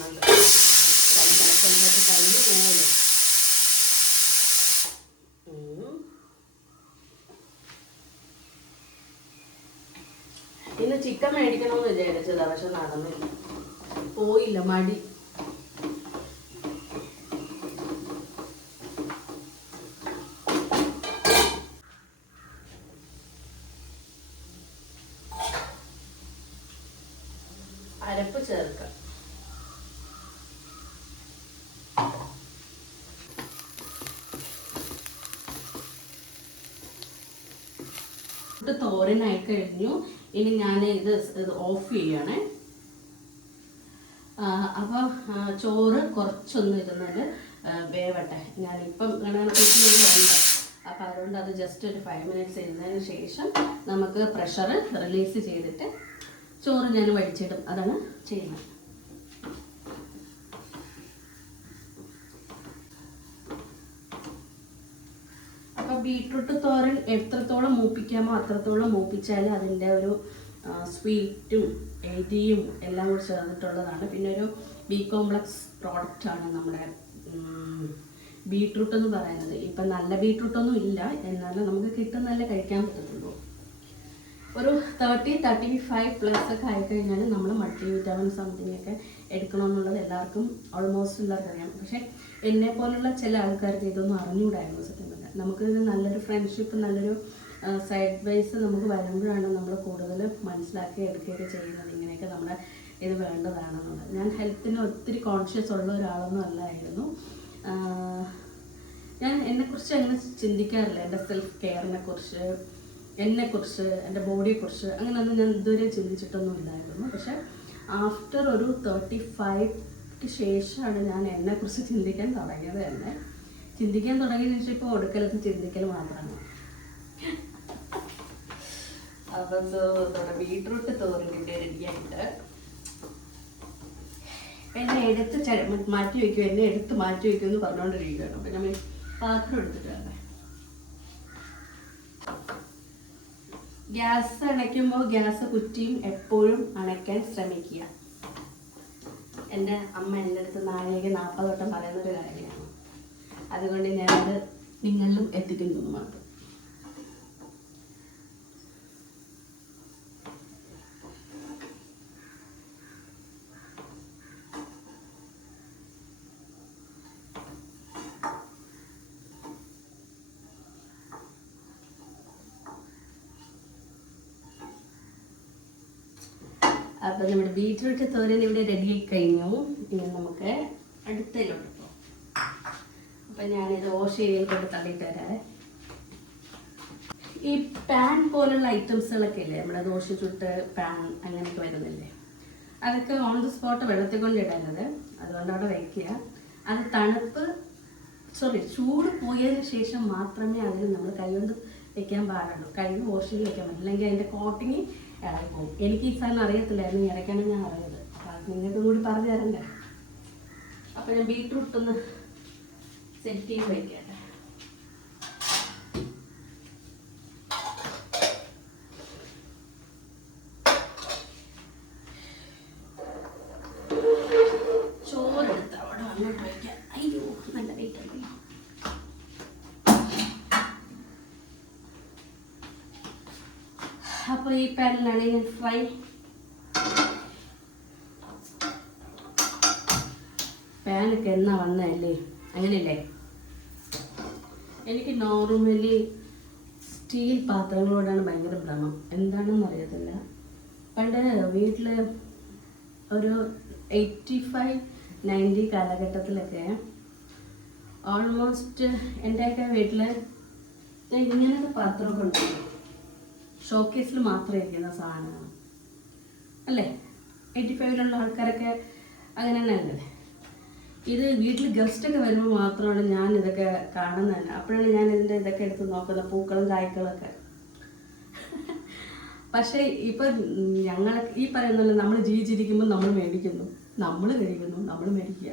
കഴിഞ്ഞ് പോകുമല്ലോ. ഇന്ന് ചിക്കൻ മേടിക്കണമെന്ന് വിചാരിച്ചതാ, പക്ഷെ നടന്നില്ല, പോയില്ല, മടി. അരപ്പ് ചേർക്കാം. തോരനായി കഴിഞ്ഞു. ഇനി ഞാൻ ഇത് ഓഫ് ചെയ്യണേ. അപ്പോൾ ചോറ് കുറച്ചൊന്നും ഇരുന്നത് വേവട്ടെ. ഞാനിപ്പം കിട്ടുന്നുണ്ട്. അപ്പോൾ അതുകൊണ്ട് അത് ജസ്റ്റ് ഒരു 5 മിനിറ്റ്സ് ഇരുന്നതിന് ശേഷം നമുക്ക് പ്രഷർ റിലീസ് ചെയ്തിട്ട് ചോറ് ഞാൻ വഴിച്ചിടും. അതാണ് ചെയ്യുന്നത്. അപ്പോൾ ബീട്രൂട്ട് തോരൻ എത്രത്തോളം മൂപ്പിക്കാമോ അത്രത്തോളം മൂപ്പിച്ചാൽ അതിൻ്റെ ഒരു സ്വീറ്റും എരിയും എല്ലാം കൂടി ചേർന്നിട്ടുള്ളതാണ്. പിന്നെ ഒരു ബി കോംപ്ലക്സ് പ്രോഡക്റ്റാണ് നമ്മുടെ ബീട്രൂട്ട് എന്ന് പറയുന്നത്. ഇപ്പം നല്ല ബീട്രൂട്ടൊന്നും ഇല്ല, എന്നാലും നമുക്ക് കിട്ടുന്നതല്ലേ കഴിക്കാൻ പറ്റത്തുള്ളൂ. ഒരു 30-35+ ഒക്കെ ആയിക്കഴിഞ്ഞാൽ നമ്മൾ മൾട്ടി വിറ്റാമിൻ സംതിങ് ഒക്കെ എടുക്കണമെന്നുള്ളത് എല്ലാവർക്കും ഓൾമോസ്റ്റ് എല്ലാവർക്കും അറിയാം. പക്ഷേ എന്നെ പോലുള്ള ചില ആൾക്കാർക്ക് ഇതൊന്നും അറിഞ്ഞുകൂടായിരുന്നു സത്യം പറഞ്ഞാൽ. നമുക്ക് നല്ലൊരു ഫ്രണ്ട്ഷിപ്പ്, നല്ലൊരു സൈഡ് വൈസ് നമുക്ക് വരുമ്പോഴാണ് നമ്മൾ കൂടുതൽ മനസ്സിലാക്കി എടുക്കുകയൊക്കെ ചെയ്യുന്നത് ഇങ്ങനെയൊക്കെ നമ്മുടെ ഇത് വേണ്ടതാണെന്നുള്ളത്. ഞാൻ ഹെൽത്തിന് ഒത്തിരി കോൺഷ്യസ് ഉള്ള ഒരാളൊന്നും അല്ലായിരുന്നു. ഞാൻ എന്നെക്കുറിച്ച് അങ്ങനെ ചിന്തിക്കാറില്ല. എൻ്റെ സെൽഫ് കെയറിനെ കുറിച്ച്, എന്നെക്കുറിച്ച്, എൻ്റെ ബോഡിയെക്കുറിച്ച് അങ്ങനെയൊന്നും ഞാൻ ഇതുവരെ ചിന്തിച്ചിട്ടൊന്നും ഇല്ലായിരുന്നു. പക്ഷേ ആഫ്റ്റർ ഒരു 35ക്ക് ശേഷമാണ് ഞാൻ എന്നെക്കുറിച്ച് ചിന്തിക്കാൻ തുടങ്ങിയത് തന്നെ. ചിന്തിക്കാൻ തുടങ്ങിയതിന് ശേഷം ഇപ്പോൾ ഒടുക്കലത്ത് ചിന്തിക്കൽ മാത്രമാണ്. അപ്പം ബീട്രൂട്ട് തോരനിൻ്റെ റെഡിയായിട്ട് എന്നെ എടുത്ത് മാറ്റി വയ്ക്കും, എന്നെ എടുത്ത് മാറ്റി വയ്ക്കും എന്ന് പറഞ്ഞുകൊണ്ടിരിക്കുകയാണ്. അപ്പം ഞാൻ പാത്രം എടുത്തിട്ടാണ്. ഗ്യാസ് അണയ്ക്കുമ്പോൾ ഗ്യാസ് കുറ്റിയും എപ്പോഴും അണയ്ക്കാൻ ശ്രമിക്കുക. എൻ്റെ അമ്മ എൻ്റെ അടുത്ത് 40 വട്ടം പറയുന്നൊരു കാര്യമാണ്. അതുകൊണ്ട് ഞാനത് നിങ്ങളിലും എത്തിക്കുന്നു മാത്രം. അപ്പം നമ്മുടെ ബീറ്റ്റൂട്ട് തോരൻ ഇവിടെ റെഡിയായി കഴിഞ്ഞു. ഇനി നമുക്ക് അടുത്തതിലോട്ട് പോകാം. അപ്പം ഞാനിത് ഓഷയിൽ കൊണ്ട് തള്ളിയിട്ട് തരാതെ. ഈ പാൻ പോലുള്ള ഐറ്റംസുകളൊക്കെ ഇല്ലേ, നമ്മുടെ ദോശ ചുട്ട് പാൻ അങ്ങനെയൊക്കെ വരുന്നില്ലേ, അതൊക്കെ ഓൺ ദി സ്പോട്ട് വെള്ളത്തിൽ കൊണ്ട് ഇടേണ്ടത്. അതുകൊണ്ട് അവിടെ വയ്ക്കുക. അത് ചൂട് പോയതിന് ശേഷം മാത്രമേ അതിൽ നമ്മൾ കൈകൊണ്ട് വെക്കാൻ പാടുള്ളൂ. കൈ വാഷ് ചെയ്ത് വെക്കാൻ പറ്റില്ല, അല്ലെങ്കിൽ അതിൻ്റെ കോട്ടിങ് ഇറക്കും. എനിക്ക് ഈ സാധനം അറിയത്തില്ലായിരുന്നു, ഇറക്കാനും ഞാൻ അറിയത്. അപ്പം നിങ്ങൾക്കും കൂടി പറഞ്ഞു തരണ്ടേ. അപ്പം ഞാൻ ബീട്രൂട്ട് ഒന്ന് സെറ്റ് ചെയ്ത് വയ്ക്കട്ടെ. ചോറെടുത്ത് അവിടെ വന്നിട്ട് വയ്ക്കാം. അയ്യോ നല്ല വെയിറ്റ് ഉണ്ട്. അപ്പോൾ ഈ പാനിലാണ് ഞാൻ പാനൊക്കെ എന്നാ വന്നതല്ലേ, അങ്ങനെയല്ലേ. എനിക്ക് നോർമലി സ്റ്റീൽ പാത്രങ്ങളോടാണ് ഭയങ്കര ഭ്രമം. എന്താണെന്ന് അറിയത്തില്ല. പണ്ട് വീട്ടിൽ ഒരു 85-90 കാലഘട്ടത്തിലൊക്കെ ഓൾമോസ്റ്റ് എൻ്റെയൊക്കെ വീട്ടിൽ ഇങ്ങനത്തെ പാത്രമൊക്കെ ഉണ്ടായിരുന്നു. ഷോക്കേസിൽ മാത്രം ഇരിക്കുന്ന സാധനമാണ് അല്ലേ. 85-ലുള്ള ആൾക്കാരൊക്കെ അങ്ങനെ തന്നെ അല്ലേ. ഇത് വീട്ടിൽ ഗസ്റ്റൊക്കെ വരുമ്പോൾ മാത്രമാണ് ഞാൻ ഇതൊക്കെ കാണുന്നത് തന്നെ. അപ്പോഴാണ് ഞാൻ ഇതിൻ്റെ ഇതൊക്കെ എടുത്ത് നോക്കുന്നത്, പൂക്കളും കായ്ക്കളൊക്കെ. പക്ഷേ ഇപ്പം ഞങ്ങൾ ഈ പറയുന്നല്ലോ, നമ്മൾ ജീവിച്ചിരിക്കുമ്പോൾ നമ്മൾ മേടിക്കുന്നു, നമ്മൾ കഴിക്കുന്നു, നമ്മൾ മേടിക്കുക.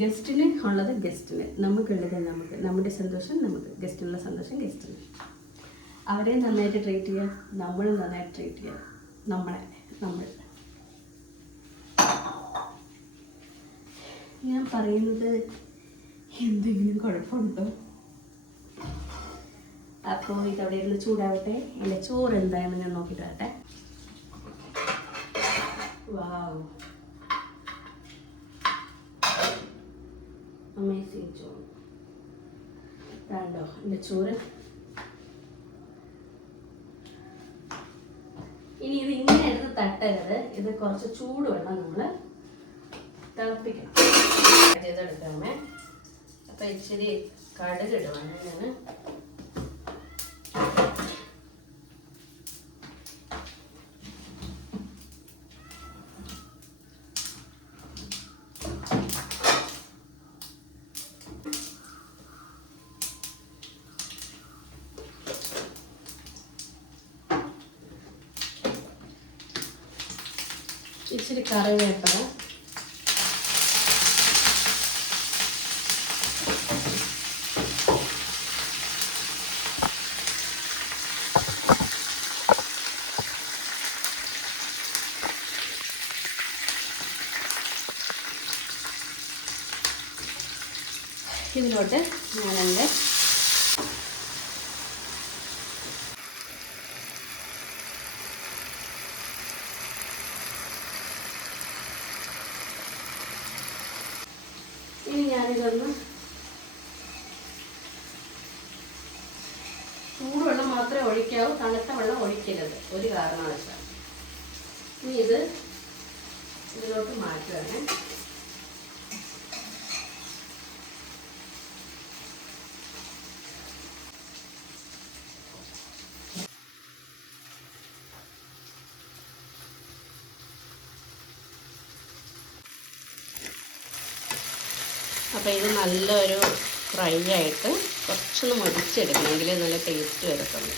ഗസ്റ്റിന് ഉള്ളത് ഗസ്റ്റിന്, നമുക്കുള്ളത് നമുക്ക്, നമ്മുടെ സന്തോഷം നമുക്ക്, ഗസ്റ്റിനുള്ള സന്തോഷം ഗസ്റ്റിന്. അവരെ നന്നായിട്ട് ട്രീറ്റ് ചെയ്യുക, നമ്മൾ നന്നായിട്ട് ട്രീറ്റ് ചെയ്യുക നമ്മൾ. ഞാൻ പറയുന്നത് എന്തെങ്കിലും കുഴപ്പമുണ്ടോ? അപ്പോൾ ഇതവിടെ ഇരുന്ന് ചൂടാവട്ടെ. എൻ്റെ ചോറ് എന്താണെന്ന് ഞാൻ നോക്കിയിട്ട് വരട്ടെ. വാവ്, അമേസിങ് ചോറ്. കണ്ടോ എൻ്റെ ചോറ്. ഇനി ഇത് ഇങ്ങനെ എടുത്ത് തട്ടരുത്, ഇത് കുറച്ച് ചൂട് വേണം, നമ്മൾ തിളപ്പിക്കണം. ചെയ്തെടുക്കാമേ. അപ്പം ഇച്ചിരി കടുക് ഇടുവാണ് ഞാൻ. ഇച്ചിരി കറിവേപ്പില, ഇതിലോട്ട് ഞാനെൻ്റെ ഇനി ഞാനിതൊന്ന് ചൂടുവെള്ളം മാത്രമേ ഒഴിക്കാവൂ, തണുത്ത വെള്ളം ഒഴിക്കരുത് ഒരു കാരണവശാലും. ഇനി ഇത് ഇതിലോട്ട് മാറ്റുകയാണ്. അപ്പോൾ ഇത് നല്ലൊരു ഫ്രൈ ആയിട്ട് കുറച്ചൊന്ന് മൊരിച്ചെടുക്കണമെങ്കിൽ നല്ല ടേസ്റ്റ് വരത്തുള്ളൂ.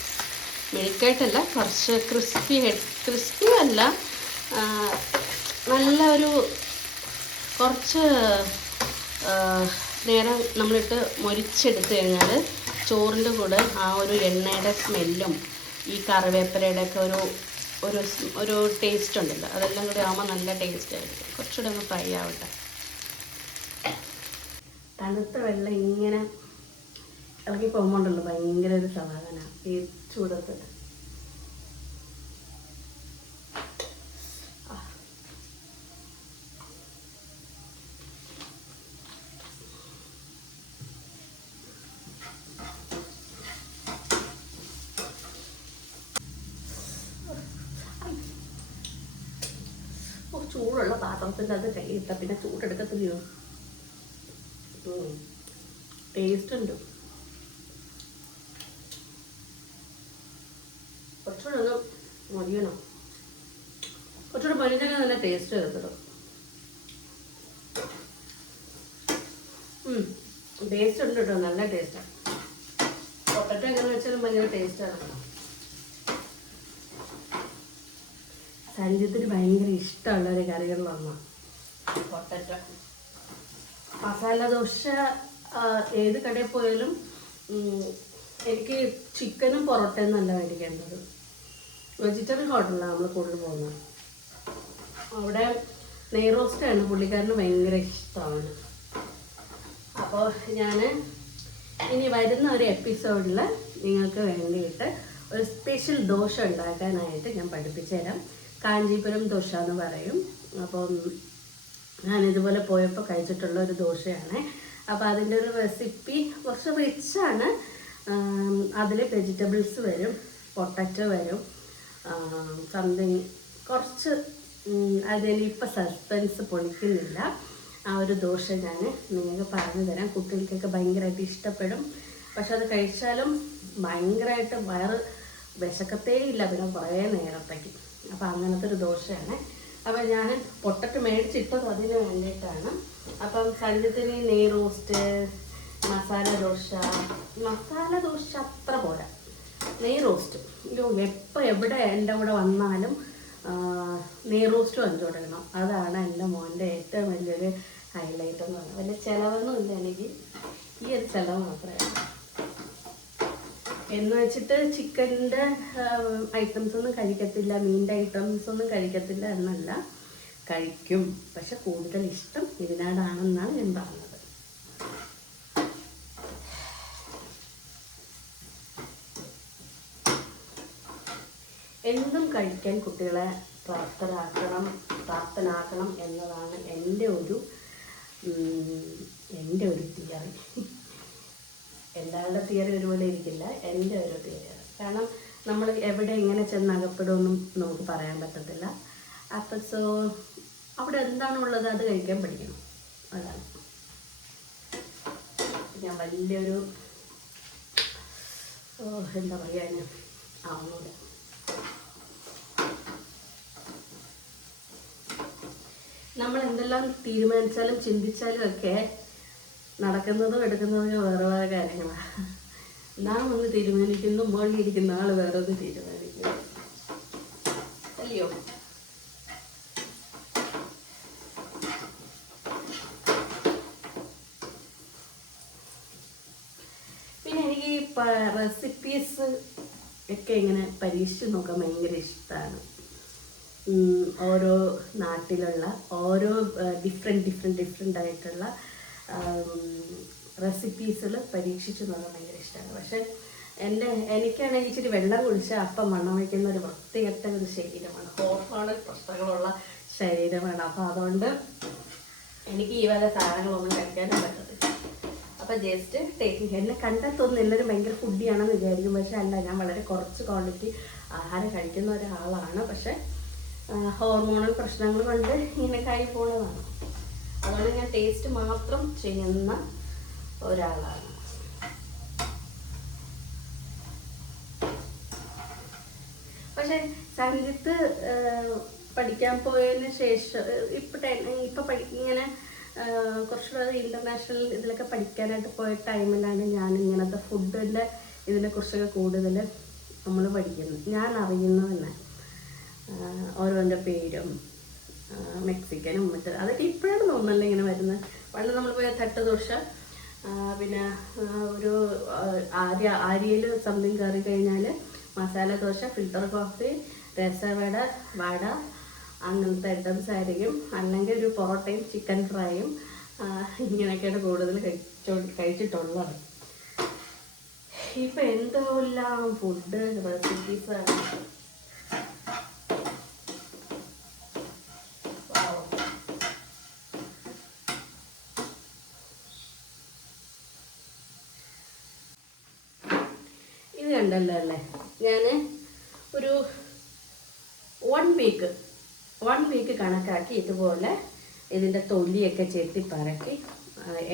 മെഴുക്കായിട്ടല്ല, കുറച്ച് ക്രിസ്പി അല്ല, നല്ലൊരു കുറച്ച് നേരം നമ്മളിട്ട് മൊരിച്ചെടുത്ത് കഴിഞ്ഞാൽ ചോറിൻ്റെ കൂടെ ആ ഒരു എണ്ണയുടെ സ്മെല്ലും ഈ കറിവേപ്പിലയുടെ ഒക്കെ ഒരു ടേസ്റ്റ് ഉണ്ടല്ലോ, അതെല്ലാം കൂടി ആകുമ്പോൾ നല്ല ടേസ്റ്റ് ആയിരിക്കും. കുറച്ചുകൂടെ ഒന്ന് ഫ്രൈ ആവട്ടെ. തണുത്ത വെള്ളം ഇങ്ങനെ ഇളക്കി പോകുമ്പോണ്ടല്ലോ ഭയങ്കര ഒരു സമാധാനമാണ് ഈ ചൂടത്ത്. ചൂടുള്ള പാത്രത്തിൻ്റെ അത് കൈയിട്ട പിന്നെ ചൂടെടുക്കത്തില്ലയോ. ടേസ്റ്റ് ഉണ്ട്. കുറച്ചുകൂടെ ഒന്ന് മൊരിയണം, കുറച്ചുകൂടെ മൊരിഞ്ഞാൽ നല്ല ടേസ്റ്റ് വരത്തുള്ളൂ. ടേസ്റ്റ് ഉണ്ട് കേട്ടോ, നല്ല ടേസ്റ്റാണ്. പൊട്ടറ്റോ എങ്ങനെ വെച്ചാലും ഭയങ്കര ടേസ്റ്റാണ്. സഞ്ജിത്തിന് ഭയങ്കര ഇഷ്ടമുള്ള ഒരു കറികളിലൊന്നാണ് പൊട്ടറ്റോ. മസാല ദോശ ഏത് കടയിൽ പോയാലും എനിക്ക് ചിക്കനും പൊറോട്ടയും നല്ല മേടിക്കേണ്ടത്. വെജിറ്റബിൾ ഹോട്ടലിലാണ് നമ്മൾ കൂടുതൽ പോകുന്നത്. അവിടെ നെയ് റോസ്റ്റാണ് പുള്ളിക്കാരന് ഭയങ്കര ഇഷ്ടമാണ്. അപ്പോൾ ഞാൻ ഇനി വരുന്ന ഒരു എപ്പിസോഡിൽ നിങ്ങൾക്ക് വേണ്ടിയിട്ട് ഒരു സ്പെഷ്യൽ ദോശ ഉണ്ടാക്കാനായിട്ട് ഞാൻ പഠിപ്പിച്ചു തരാം. കാഞ്ചീപുരം ദോശ എന്ന് പറയും. അപ്പം ഞാനിതുപോലെ പോയപ്പോൾ കഴിച്ചിട്ടുള്ള ഒരു ദോശയാണ്. അപ്പോൾ അതിൻ്റെ ഒരു റെസിപ്പി കുറച്ച് റിച്ചാണ്. അതിൽ വെജിറ്റബിൾസ് വരും, പൊട്ടറ്റോ വരും, സംതിങ് കുറച്ച്. അതിലിപ്പോൾ സസ്പെൻസ് പൊളിക്കുന്നില്ല. ആ ഒരു ദോശ ഞാൻ നിങ്ങൾക്ക് പറഞ്ഞു തരാം. കുട്ടികൾക്കൊക്കെ ഭയങ്കരമായിട്ട് ഇഷ്ടപ്പെടും. പക്ഷെ അത് കഴിച്ചാലും ഭയങ്കരമായിട്ട് വയറ് വിശക്കത്തേ ഇല്ല പിന്നെ കുറേ നേരത്തേക്ക്. അപ്പോൾ അങ്ങനത്തെ ഒരു ദോശയാണ്. അപ്പോൾ ഞാൻ പൊട്ടറ്റോ മേടിച്ചിട്ടത് അതിന് വേണ്ടിയിട്ടാണ്. അപ്പം സഞ്ജിത്തിന് നെയ് റോസ്റ്റ്, മസാല ദോശ അത്ര പോരാ, നെയ് റോസ്റ്റ്. എപ്പോൾ എവിടെ എൻ്റെ കൂടെ വന്നാലും നെയ് റോസ്റ്റ് വഞ്ചു കൊടുക്കണം. അതാണ് എൻ്റെ മോൻ്റെ ഏറ്റവും വലിയൊരു ഹൈലൈറ്റ് എന്ന് പറഞ്ഞാൽ. വലിയ ചിലവൊന്നും ഇല്ല എനിക്ക്, ഈ ഒരു ചിലവ് മാത്രമേ ഉള്ളൂ. എന്ന് വെച്ചിട്ട് ചിക്കൻ്റെ ഐറ്റംസ് ഒന്നും കഴിക്കത്തില്ല, മീനിൻ്റെ ഐറ്റംസ് ഒന്നും കഴിക്കത്തില്ല എന്നല്ല, കഴിക്കും. പക്ഷെ കൂടുതൽ ഇഷ്ടം ഇതിനോടാണെന്നാണ് ഞാൻ പറഞ്ഞത്. എന്തും കഴിക്കാൻ കുട്ടികളെ പ്രാപ്തനാക്കണം എന്നതാണ് എൻ്റെ ഒരു തിയറി. എല്ലാവരുടെ തിയറി ഒരുപോലെ ഇരിക്കില്ല, എൻ്റെ ഒരു തിയറി. കാരണം നമ്മൾ എവിടെ എങ്ങനെ ചെന്ന് അകപ്പെടുമെന്നും നമുക്ക് പറയാൻ പറ്റത്തില്ല. അപ്പം അവിടെ എന്താണുള്ളത് അത് കഴിക്കാൻ പഠിക്കണം, അതാണ്. ഞാൻ വലിയൊരു എന്താ പറയുക, ഞാൻ ആവുന്നില്ല. നമ്മൾ എന്തെല്ലാം തീരുമാനിച്ചാലും ചിന്തിച്ചാലും ഒക്കെ നടക്കുന്നതും എടുക്കുന്നതും വേറെ വേറെ കാര്യങ്ങളാണ്. നാം ഒന്ന് തീരുമാനിക്കുന്നു, മുകളിലിരിക്കുന്ന ആൾ വേറെ ഒന്ന് തീരുമാനിക്കുന്നു, അല്ലയോ? പിന്നെ എനിക്ക് ഈ റെസിപ്പീസ് ഒക്കെ ഇങ്ങനെ പരീക്ഷിച്ച് നോക്കാൻ ഭയങ്കര ഇഷ്ടമാണ്. ഓരോ നാട്ടിലുള്ള ഓരോ ഡിഫറെൻ്റ് ആയിട്ടുള്ള റെസിപ്പീസുകൾ പരീക്ഷിച്ച് നോക്കാൻ ഭയങ്കര ഇഷ്ടമാണ്. പക്ഷെ എനിക്കാണെങ്കിൽ ഇച്ചിരി വെള്ളം കുടിച്ചാൽ അപ്പം വണ്ണം വയ്ക്കുന്ന ഒരു വൃത്തികെട്ട ഒരു ശരീരമാണ്, ഹോർമോണൽ പ്രശ്നങ്ങളുള്ള ശരീരമാണ്. അപ്പോൾ അതുകൊണ്ട് എനിക്ക് ഈ വക സാധനങ്ങളൊന്നും കഴിക്കാനും പറ്റത്തില്ല. അപ്പോൾ ജസ്റ്റ് ടേക്കിംഗ്. എന്നെ കണ്ടെത്തൊന്നും എല്ലാവരും ഭയങ്കര ഫുഡിയാണെന്ന് വിചാരിക്കും, പക്ഷെ അല്ല, ഞാൻ വളരെ കുറച്ച് ക്വാണ്ടിറ്റി ആഹാരം കഴിക്കുന്ന ഒരാളാണ്. പക്ഷെ ഹോർമോണൽ പ്രശ്നങ്ങൾ കൊണ്ട് ഇങ്ങനെ കൈ പോണതാണ്. അതുകൊണ്ട് ഞാൻ ടേസ്റ്റ് മാത്രം ചെയ്യുന്ന ഒരാളാണ്. പക്ഷെ സംഗീത്ത് പഠിക്കാൻ പോയതിന് ശേഷം ഇപ്പം ഇങ്ങനെ കുറച്ചുകൂടെ ഇൻ്റർനാഷണൽ ഇതിലൊക്കെ പഠിക്കാനായിട്ട് പോയ ടൈമിലാണ് ഞാൻ ഇങ്ങനത്തെ ഫുഡിൻ്റെ ഇതിനെക്കുറിച്ചൊക്കെ കൂടുതൽ നമ്മൾ പഠിക്കുന്നത്, ഞാൻ അറിയുന്നത് തന്നെ. ഓരോൻ്റെ പേരും മെക്സിക്കനും മറ്റേ അതൊക്കെ ഇപ്പോഴാണ് തോന്നുന്നല്ലേ ഇങ്ങനെ വരുന്നത്. പണ്ട് നമ്മൾ പോയ തട്ടുദോശ, പിന്നെ ഒരു ആര്യയിൽ സംതിങ് കയറി കഴിഞ്ഞാൽ മസാല ദോശ, ഫിൽറ്റർ കോഫി, രസവട, വട, അങ്ങനത്തെ ഐറ്റംസ് ആയിരിക്കും. അല്ലെങ്കിൽ ഒരു പൊറോട്ടയും ചിക്കൻ ഫ്രൈയും ഇങ്ങനെയൊക്കെയാണ് കൂടുതൽ കഴിച്ചിട്ടുള്ളത്. ഇപ്പം എന്തെല്ലാം ഫുഡ് റെസിപ്പീസാണ്. ഇത് കണ്ടല്ലോ അല്ലേ, ഞാൻ ഒരു 1 വീക്ക് കണക്കാക്കി ഇതുപോലെ ഇതിൻ്റെ തൊലിയൊക്കെ ചെത്തിപ്പറക്കി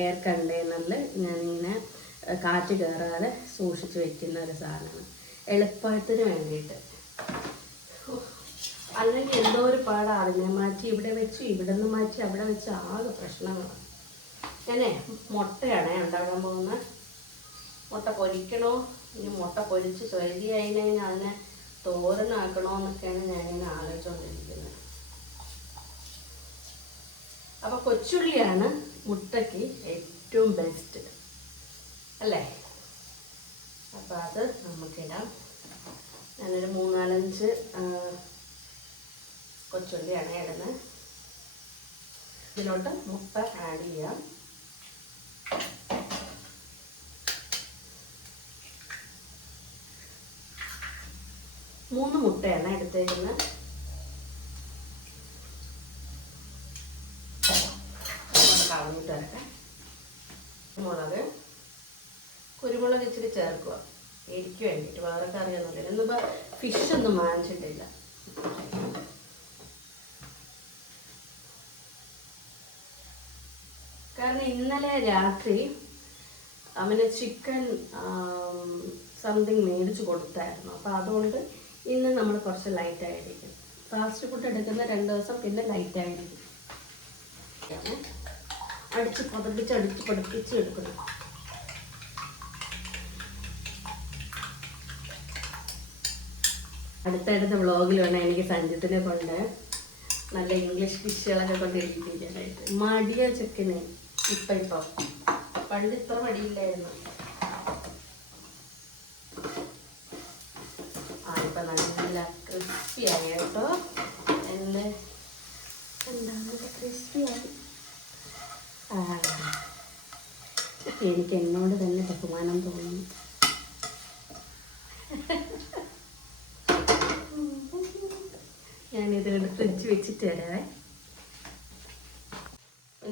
എയർ കണ്ടെയ്നറിൽ ഞാനിങ്ങനെ കാറ്റ് കയറാതെ സൂക്ഷിച്ച് വെക്കുന്ന ഒരു സാധനമാണ്, എളുപ്പത്തിന് വേണ്ടിയിട്ട്. അല്ലെങ്കിൽ എന്തോ ഒരു പാടാണ്. ഞാൻ മാറ്റി ഇവിടെ വെച്ച്, ഇവിടെ നിന്ന് മാറ്റി അവിടെ വെച്ച്, ആകെ പ്രശ്നങ്ങളാണ്. ഞാനേ മുട്ടയാണേ ഉണ്ടാകാൻ പോകുന്നത്. മുട്ട പൊരിക്കണോ, ഇനി മുട്ട പൊരിച്ച് ശരിയായി കഴിഞ്ഞാൽ അതിനെ തോരനാക്കണോ എന്നൊക്കെയാണ് ഞാനിങ്ങനെ ആലോചിച്ചുകൊണ്ടിരിക്കുന്നത്. അപ്പോൾ കൊച്ചുള്ളിയാണ് മുട്ടയ്ക്ക് ഏറ്റവും ബെസ്റ്റ് അല്ലേ? അപ്പോൾ അത് നമുക്കിടാം. ഞാനൊരു 3-4 കൊച്ചുള്ളിയാണ് ഇടുന്നത്. ഇതിലോട്ട് മുട്ട ആഡ് ചെയ്യാം. മൂന്ന് മുട്ടയാണ് എടുത്തേക്കുന്നത്. കളഞ്ഞിട്ട് വരട്ടെ. കുരുമുളക് ഇച്ചിരി ചേർക്കുക, എനിക്ക് വേണ്ടിയിട്ട്. വേറെ കറിയൊന്നുമില്ല. ഇന്നിപ്പോൾ ഫിഷൊന്നും വാങ്ങിച്ചിട്ടില്ല. കാരണം ഇന്നലെ രാത്രി അവന് ചിക്കൻ സംതിങ് മേടിച്ച് കൊടുത്തായിരുന്നു. അപ്പോൾ അതുകൊണ്ട് ഇന്ന് നമ്മൾ കുറച്ച് ലൈറ്റായിരിക്കും. ഫാസ്റ്റ് ഫുഡ് എടുക്കുന്ന 2 ദിവസം പിന്നെ ലൈറ്റായിരിക്കും. അടിച്ച് പഠിപ്പിച്ച് എടുക്കണം. അടുത്തടുത്ത വ്ളോഗിൽ വേണം എനിക്ക് സഞ്ജിത്തിനെ കൊണ്ട് നല്ല ഇംഗ്ലീഷ് ഡിഷുകളൊക്കെ കൊണ്ടിരിക്കാനായിട്ട്. മടിയ ചിക്കന് ഇപ്പം പണ്ട് ഇത്ര മടിയില്ലായിരുന്നു. ഇപ്പം നല്ല ക്രിസ്പിയായി കേട്ടോ. എന്താണ് ക്രിസ്പിയായി. എനിക്ക് എന്നോട് തന്നെ ബഹുമാനം തോന്നുന്നു. ഞാനിത് ഫ്രിഡ്ജ് വെച്ചിട്ട് തരാവേ.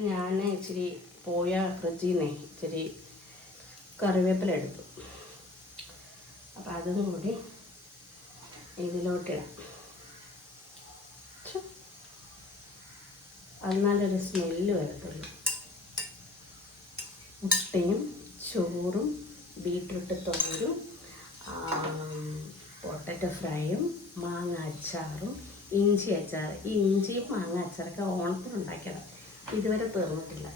ഞാൻ ഇച്ചിരി പോയ ഫ്രിഡ്ജിൽ നിന്ന് ഇച്ചിരി കറിവേപ്പില എടുത്തു. അപ്പം അതും കൂടി ഇതിലോട്ടിടാം. എന്നാലൊരു സ്മെല്ല് വരത്തുള്ളൂ. മുട്ടയും ചോറും ബീട്രൂട്ട് തോരും പൊട്ടറ്റോ ഫ്രൈയും മാങ്ങ അച്ചാറും ഇഞ്ചി അച്ചാർ. ഈ ഇഞ്ചിയും മാങ്ങ അച്ചാറൊക്കെ ഓണത്തിന് ഉണ്ടാക്കിയതാണ്. ഇതുവരെ തീർന്നിട്ടില്ല.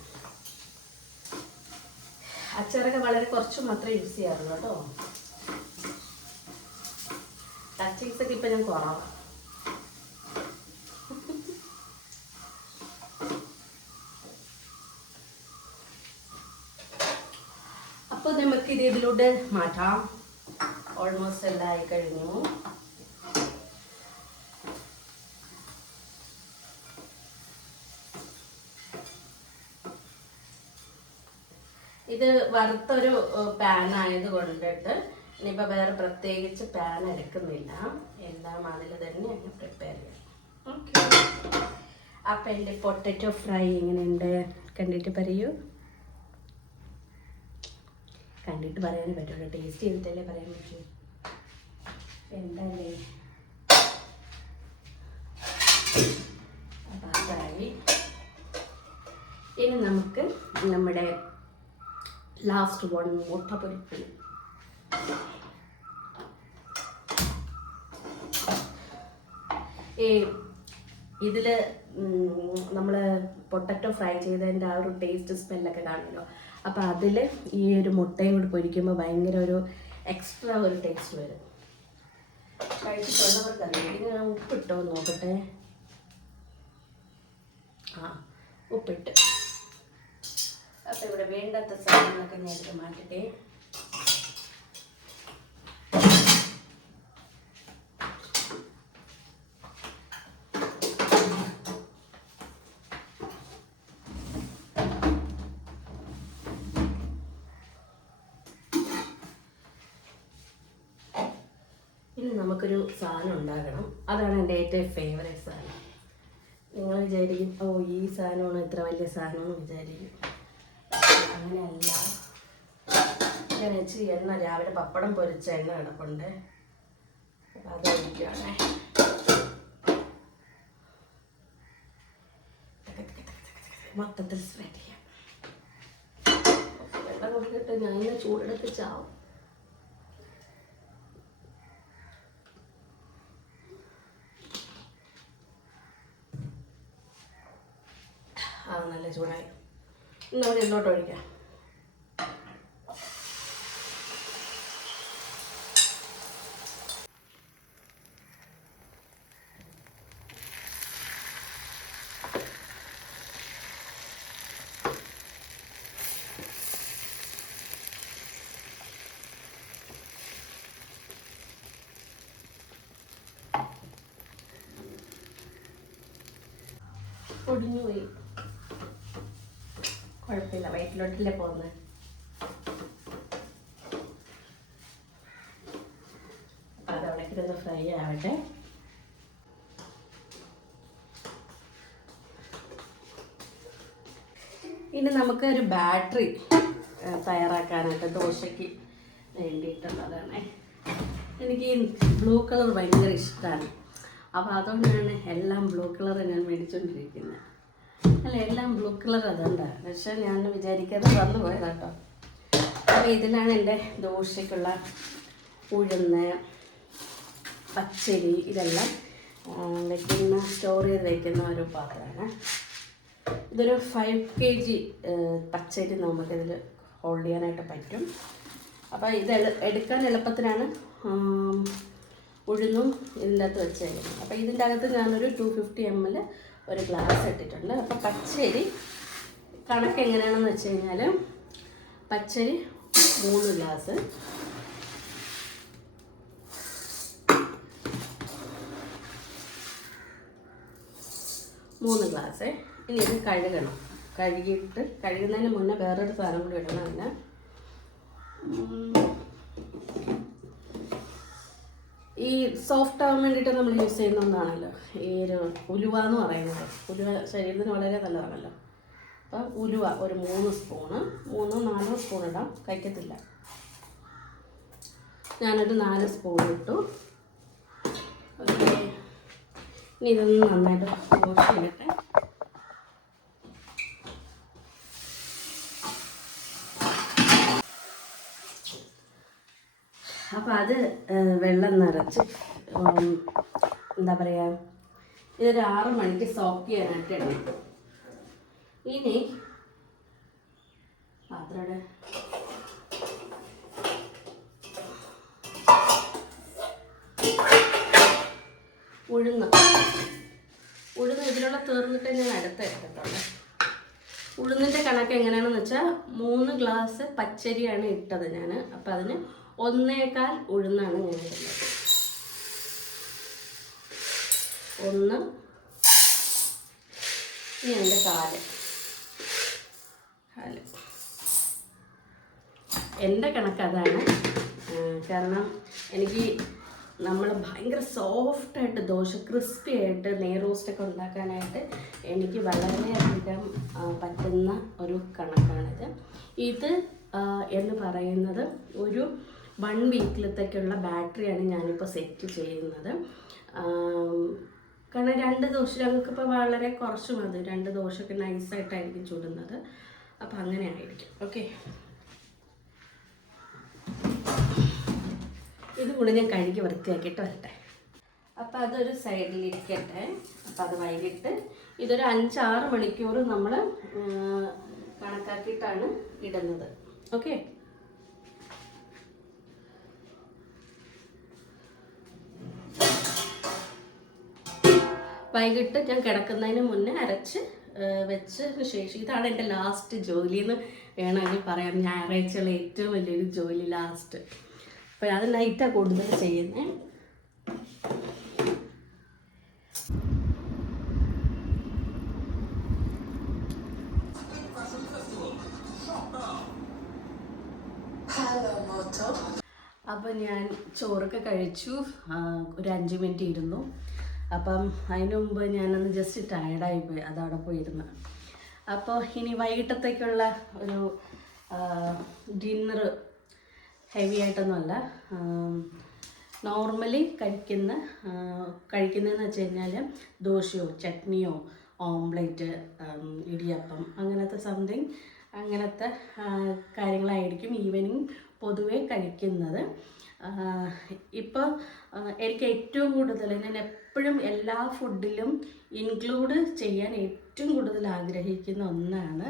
അച്ചാറൊക്കെ വളരെ കുറച്ച് മാത്രമേ യൂസ് ചെയ്യാറുള്ളൂ കേട്ടോ. ടച്ചിങ്സൊക്കെ ഇപ്പം ഞാൻ കുറവാണ്. അപ്പോൾ നമുക്ക് ഇതിലൂടെ മാറ്റാം. ഓൾമോസ്റ്റ് എല്ലാം ആയി കഴിഞ്ഞു. ഇത് വറുത്തൊരു പാൻ ആയത് കൊണ്ടിട്ട് ഇനിയിപ്പോൾ വേറെ പ്രത്യേകിച്ച് പാൻ എടുക്കുന്നില്ല. എല്ലാം അതിൽ തന്നെ അങ്ങ് പ്രിപ്പയർ ചെയ്യാം. ഓക്കെ. അപ്പം എൻ്റെ പൊട്ടറ്റോ ഫ്രൈ എങ്ങനെയുണ്ട് കണ്ടിട്ട് പറയൂ. കണ്ടിട്ട് പറയാനേ പറ്റുള്ളൂ, ടേസ്റ്റ് ചെയ്തിട്ടല്ലേ പറയാൻ പറ്റൂ. എന്താല്ലേ അപ്പം അതായി. ഇനി നമുക്ക് നമ്മുടെ ലാസ്റ്റ് വൺ മുട്ട പൊരിക്കണം. ഇതിൽ നമ്മൾ പൊട്ടറ്റോ ഫ്രൈ ചെയ്തതിൻ്റെ ആ ഒരു ടേസ്റ്റ് സ്മെല്ലൊക്കെ കാണുമല്ലോ. അപ്പോൾ അതിൽ ഈ ഒരു മുട്ടയും കൂടി പൊരിക്കുമ്പോൾ ഭയങ്കര ഒരു എക്സ്ട്രാ ഒരു ടേസ്റ്റ് വരും. കഴിച്ചിട്ടുള്ളവർക്കറിയാം. ഇനി ഞാൻ ഉപ്പിട്ടോ നോക്കട്ടെ. ഉപ്പിട്ട്. അപ്പോൾ ഇവിടെ വേണ്ടാത്ത സാധനങ്ങളൊക്കെ ഞാൻ എടുത്ത് മാറ്റട്ടെ. ഇനി നമുക്കൊരു സാധനം ഉണ്ടാക്കണം. അതാണ് എൻ്റെ ഏറ്റവും ഫേവറേറ്റ് സാധനം. നിങ്ങൾ വിചാരിക്കും ഓ ഈ സാധനമാണ് ഇത്ര വലിയ സാധനമെന്ന് വിചാരിക്കും. അങ്ങനെയല്ല. ഞാൻ ഇച്ചിരി എണ്ണ രാവിലെ പപ്പടം പൊരിച്ച എണ്ണ കിടപ്പുണ്ട്. അത് ഒഴിക്കുകയാണേ. മൊത്തത്തിൽ സ്പ്രെഡ് ചെയ്യാം. വെള്ളം കൊടുത്തിട്ട് ഞാൻ ഇന്ന് ചൂടെടുത്ത് ചാവും. നല്ല ചൂടായി. നമുക്ക് ഇതിലോട്ട് ഒഴിക്കാം. ഒടിഞ്ഞു പോയി. കുഴപ്പമില്ല, വയറ്റിലോട്ടല്ലേ പോകുന്നത്. അപ്പം അതവിടെ ഇരുന്ന് ഫ്രൈ ആവട്ടെ. ഇനി നമുക്ക് ഒരു ബാറ്ററി തയ്യാറാക്കാനായിട്ട് ദോശയ്ക്ക് വേണ്ടിയിട്ടുള്ളതാണ്. എനിക്ക് ബ്ലൂ കളർ ഭയങ്കര ഇഷ്ടമാണ്. അപ്പോൾ അതുകൊണ്ടാണ് എല്ലാം ബ്ലൂ കളർ ഞാൻ മേടിച്ചുകൊണ്ടിരിക്കുന്നത്. അല്ല, എല്ലാം ബ്ലൂ കളർ അതുകൊണ്ടാണ്. പക്ഷേ ഞാൻ വിചാരിക്കാതെ വന്നു പോയതാട്ടോ. അപ്പോൾ ഇതിലാണ് എൻ്റെ ദോശയ്ക്കുള്ള ഉഴുന്ന്, പച്ചരി ഇതെല്ലാം വയ്ക്കുന്ന, സ്റ്റോർ ചെയ്ത് വയ്ക്കുന്ന ഒരു പാത്രമാണ്. ഇതൊരു 5 kg പച്ചരി നമുക്കിതിൽ ഹോൾഡ് ചെയ്യാനായിട്ട് പറ്റും. അപ്പോൾ ഇത് എടുക്കാൻ എളുപ്പത്തിനാണ് ഉഴുന്നും ഇതിൻ്റെ അകത്ത് വെച്ചേക്കുന്നത്. അപ്പോൾ ഇതിൻ്റെ അകത്ത് ഞാനൊരു 250 ml ഒരു ഗ്ലാസ് ഇട്ടിട്ടുണ്ട്. അപ്പോൾ പച്ചരി കണക്ക് എങ്ങനെയാണെന്ന് വെച്ച് കഴിഞ്ഞാൽ പച്ചരി 3 ഗ്ലാസ്, ഇനി ഇത് കഴുകണം. കഴുകുന്നതിന് മുന്നേ വേറൊരു സാധനം കൂടി ഇടണം. അതിന് ഈ സോഫ്റ്റ് ആവാൻ വേണ്ടിയിട്ട് നമ്മൾ യൂസ് ചെയ്യുന്ന ഒന്നാണല്ലോ ഈ ഒരു ഉലുവ എന്ന് പറയുന്നത്. ഉലുവ ശരീരത്തിന് വളരെ നല്ലതാണല്ലോ. അപ്പം ഉലുവ ഒരു 3 സ്പൂണ്, 3-4 സ്പൂൺ ഇടാം, കഴിക്കത്തില്ല. ഞാനൊരു 4 സ്പൂൺ ഇട്ടു. ഓക്കെ, ഇനി ഇതൊന്ന് നന്നായിട്ട് വാഷ് ചെയ്യട്ടെ. അപ്പം അത് വെള്ളം നിറച്ച് എന്താ പറയുക, ഇതൊരു 6 മണിക്ക് സോക്ക് ചെയ്യാനായിട്ട് ഇടണം. ഇനി പാത്രയുടെ ഉഴുന്ന് ഇതിലുള്ള തീർന്നിട്ട് ഞാൻ അടുത്ത് എടുക്കത്തുള്ളൂ. ഉഴുന്നിൻ്റെ കണക്ക് എങ്ങനെയാണെന്ന് വെച്ചാൽ 3 ഗ്ലാസ് പച്ചരിയാണ് ഇട്ടത് ഞാൻ. അപ്പം അതിന് 1.25 ഉഴുന്നാണ് ഞാൻ ഇടുന്നത്. 1 ഇനി എൻ്റെ കാല് എൻ്റെ കണക്ക് അതാണ്. കാരണം എനിക്ക് നമ്മൾ ഭയങ്കര സോഫ്റ്റായിട്ട് ദോശ ക്രിസ്പി ആയിട്ട് നെയ് റോസ്റ്റൊക്കെ ഉണ്ടാക്കാനായിട്ട് എനിക്ക് വളരെയധികം പറ്റുന്ന ഒരു കണക്കാണിത്. ഇത് എന്ന് പറയുന്നത് ഒരു 1 വീക്കിലത്തേക്കുള്ള ബാറ്ററിയാണ് ഞാനിപ്പോൾ സെറ്റ് ചെയ്യുന്നത്. കാരണം 2 ദോശ ഞങ്ങൾക്കിപ്പോൾ വളരെ കുറച്ച് മതി. 2 ദോശയൊക്കെ നൈസായിട്ടായിരിക്കും ചുടുന്നത്. അപ്പം അങ്ങനെ ആയിരിക്കും. ഓക്കെ, ഇതുകൂടെ ഞാൻ കഴുകി വൃത്തിയാക്കിയിട്ട് വരട്ടെ. അപ്പം അതൊരു സൈഡിലിരിക്കട്ടെ. അപ്പം അത് വൈകിട്ട് ഇതൊരു 5-6 മണിക്കൂർ നമ്മൾ കണക്കാക്കിയിട്ടാണ് ഇടുന്നത്. ഓക്കെ, വൈകിട്ട് ഞാൻ കിടക്കുന്നതിന് മുന്നേ അരച്ച് വെച്ചതിന് ശേഷം, ഇതാണ് എൻ്റെ ലാസ്റ്റ് ജോലി എന്ന് വേണമെങ്കിൽ പറയാം. ഞായറാഴ്ചയുള്ള ഏറ്റവും വലിയൊരു ജോലി ലാസ്റ്റ്. അപ്പോൾ അത് നൈറ്റാണ് കൂടുതൽ ചെയ്യുന്നത്. അപ്പം ഞാൻ ചോറൊക്കെ കഴിച്ചു, ഒരു 5 മിനിറ്റ് ഇരുന്നു. അപ്പം അതിന് മുമ്പ് ഞാനൊന്ന് ജസ്റ്റ് ടയർഡായിപ്പോയി, അതവിടെ പോയിരുന്നു. അപ്പോൾ ഇനി വൈകിട്ടത്തേക്കുള്ള ഒരു ഡിന്നർ ഹെവി ആയിട്ടൊന്നുമല്ല. നോർമലി കഴിക്കുന്നതെന്ന് വെച്ച് കഴിഞ്ഞാൽ ദോശയോ ചട്നിയോ ഓംലെറ്റ്, ഇടിയപ്പം, അങ്ങനത്തെ സംതിങ്, അങ്ങനത്തെ കാര്യങ്ങളായിരിക്കും ഈവനിങ് പൊതുവേ കഴിക്കുന്നത്. ഇപ്പോൾ എനിക്ക് ഏറ്റവും കൂടുതൽ, ഞാൻ എപ്പോഴും എല്ലാ ഫുഡിലും ഇൻക്ലൂഡ് ചെയ്യാൻ ഏറ്റവും കൂടുതൽ ആഗ്രഹിക്കുന്ന ഒന്നാണ്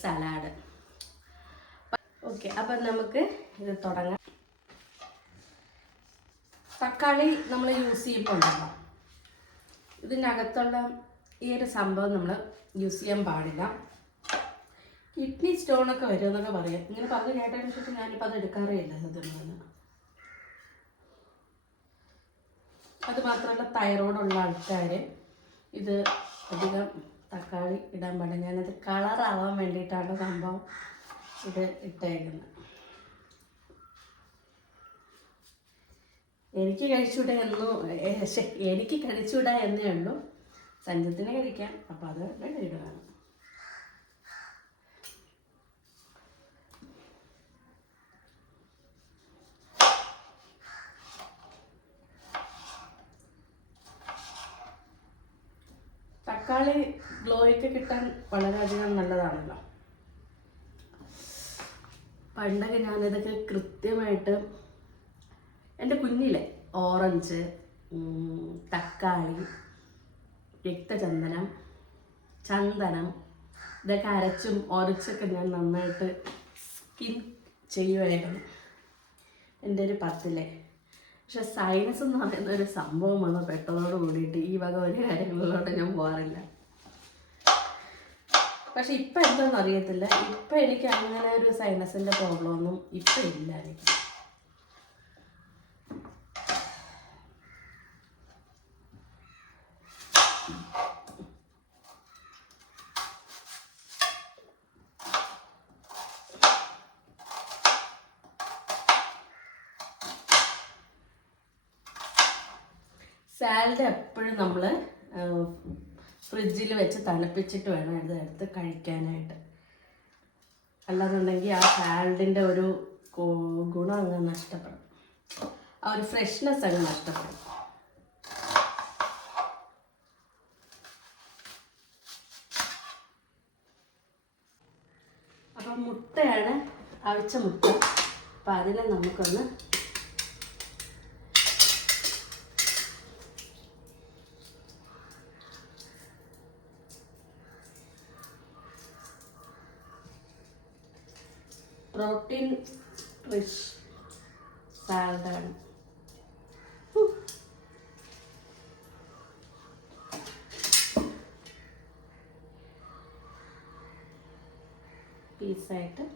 സലാഡ്. ഓക്കെ, അപ്പം നമുക്ക് ഇത് തുടങ്ങാം. തക്കാളി നമ്മൾ യൂസ് ചെയ്യുമ്പോൾ ഉണ്ടല്ലോ, ഇതിൻ്റെ അകത്തുള്ള ഈ ഒരു സംഭവം നമ്മൾ യൂസ് ചെയ്യാൻ പാടില്ല. കിഡ്നി സ്റ്റോണൊക്കെ വരുമെന്നൊക്കെ പറയാം. ഇങ്ങനെ പറഞ്ഞ് കേട്ടതിന് ശേഷം ഞാനിപ്പോൾ അത് എടുക്കാറേ ഇല്ല സത്യം. അതുമാത്രമല്ല, തൈറോയ്ഡുള്ള ആൾക്കാർ ഇത് അധികം തക്കാളി ഇടാൻ പാടില്ല. ഞാനത് കളറാവാൻ വേണ്ടിയിട്ടാണ് സംഭവം ഇത് ഇട്ടേക്കുന്നത്. എനിക്ക് കഴിച്ചുകൂടാ എന്നേ ഉള്ളൂ, സഞ്ജത്തിന് കഴിക്കാം. അപ്പം അത് ഇടുകയാണ്. തക്കാളി ഗ്ലോയൊക്കെ കിട്ടാൻ വളരെയധികം നല്ലതാണല്ലോ. പണ്ടൊക്കെ ഞാനിതൊക്കെ കൃത്യമായിട്ട് എൻ്റെ കുഞ്ഞിലെ ഓറഞ്ച്, തക്കാളി, രക്തചന്ദനം, ചന്ദനം ഇതൊക്കെ അരച്ചും ഉരച്ചൊക്കെ ഞാൻ നന്നായിട്ട് സ്കിൻ ചെയ്യുമായിരുന്നു എൻ്റെ ഒരു 10ലെ. പക്ഷെ സൈനസ് എന്ന് പറയുന്ന ഒരു സംഭവം വന്ന് പെട്ടതോട് കൂടിയിട്ട് ഈ വക ഒരു കാര്യങ്ങളിലോട്ട് ഞാൻ പോകാറില്ല. പക്ഷെ ഇപ്പം എന്താണെന്ന് അറിയത്തില്ല, ഇപ്പം എനിക്ക് അങ്ങനെ ഒരു സൈനസിൻ്റെ പ്രോബ്ലം ഒന്നും ഇപ്പം ഇല്ല എനിക്ക്. സാലഡ് എപ്പോഴും നമ്മൾ ഫ്രിഡ്ജിൽ വെച്ച് തണുപ്പിച്ചിട്ട് വേണം ഇത് എടുത്ത് കഴിക്കാനായിട്ട്. അല്ലാന്നുണ്ടെങ്കിൽ ആ സാലഡിൻ്റെ ഒരു ഗുണം അങ്ങ് നഷ്ടപ്പെടും, ആ ഒരു ഫ്രഷ്നെസ് അങ്ങ് നഷ്ടപ്പെടും. അപ്പം മുട്ടയാണ്, അവിച്ച മുട്ട. അപ്പം അതിനെ നമുക്കൊന്ന് പ്രോട്ടീൻ റിച്ച് സാലഡാണ്. പീസായിട്ട്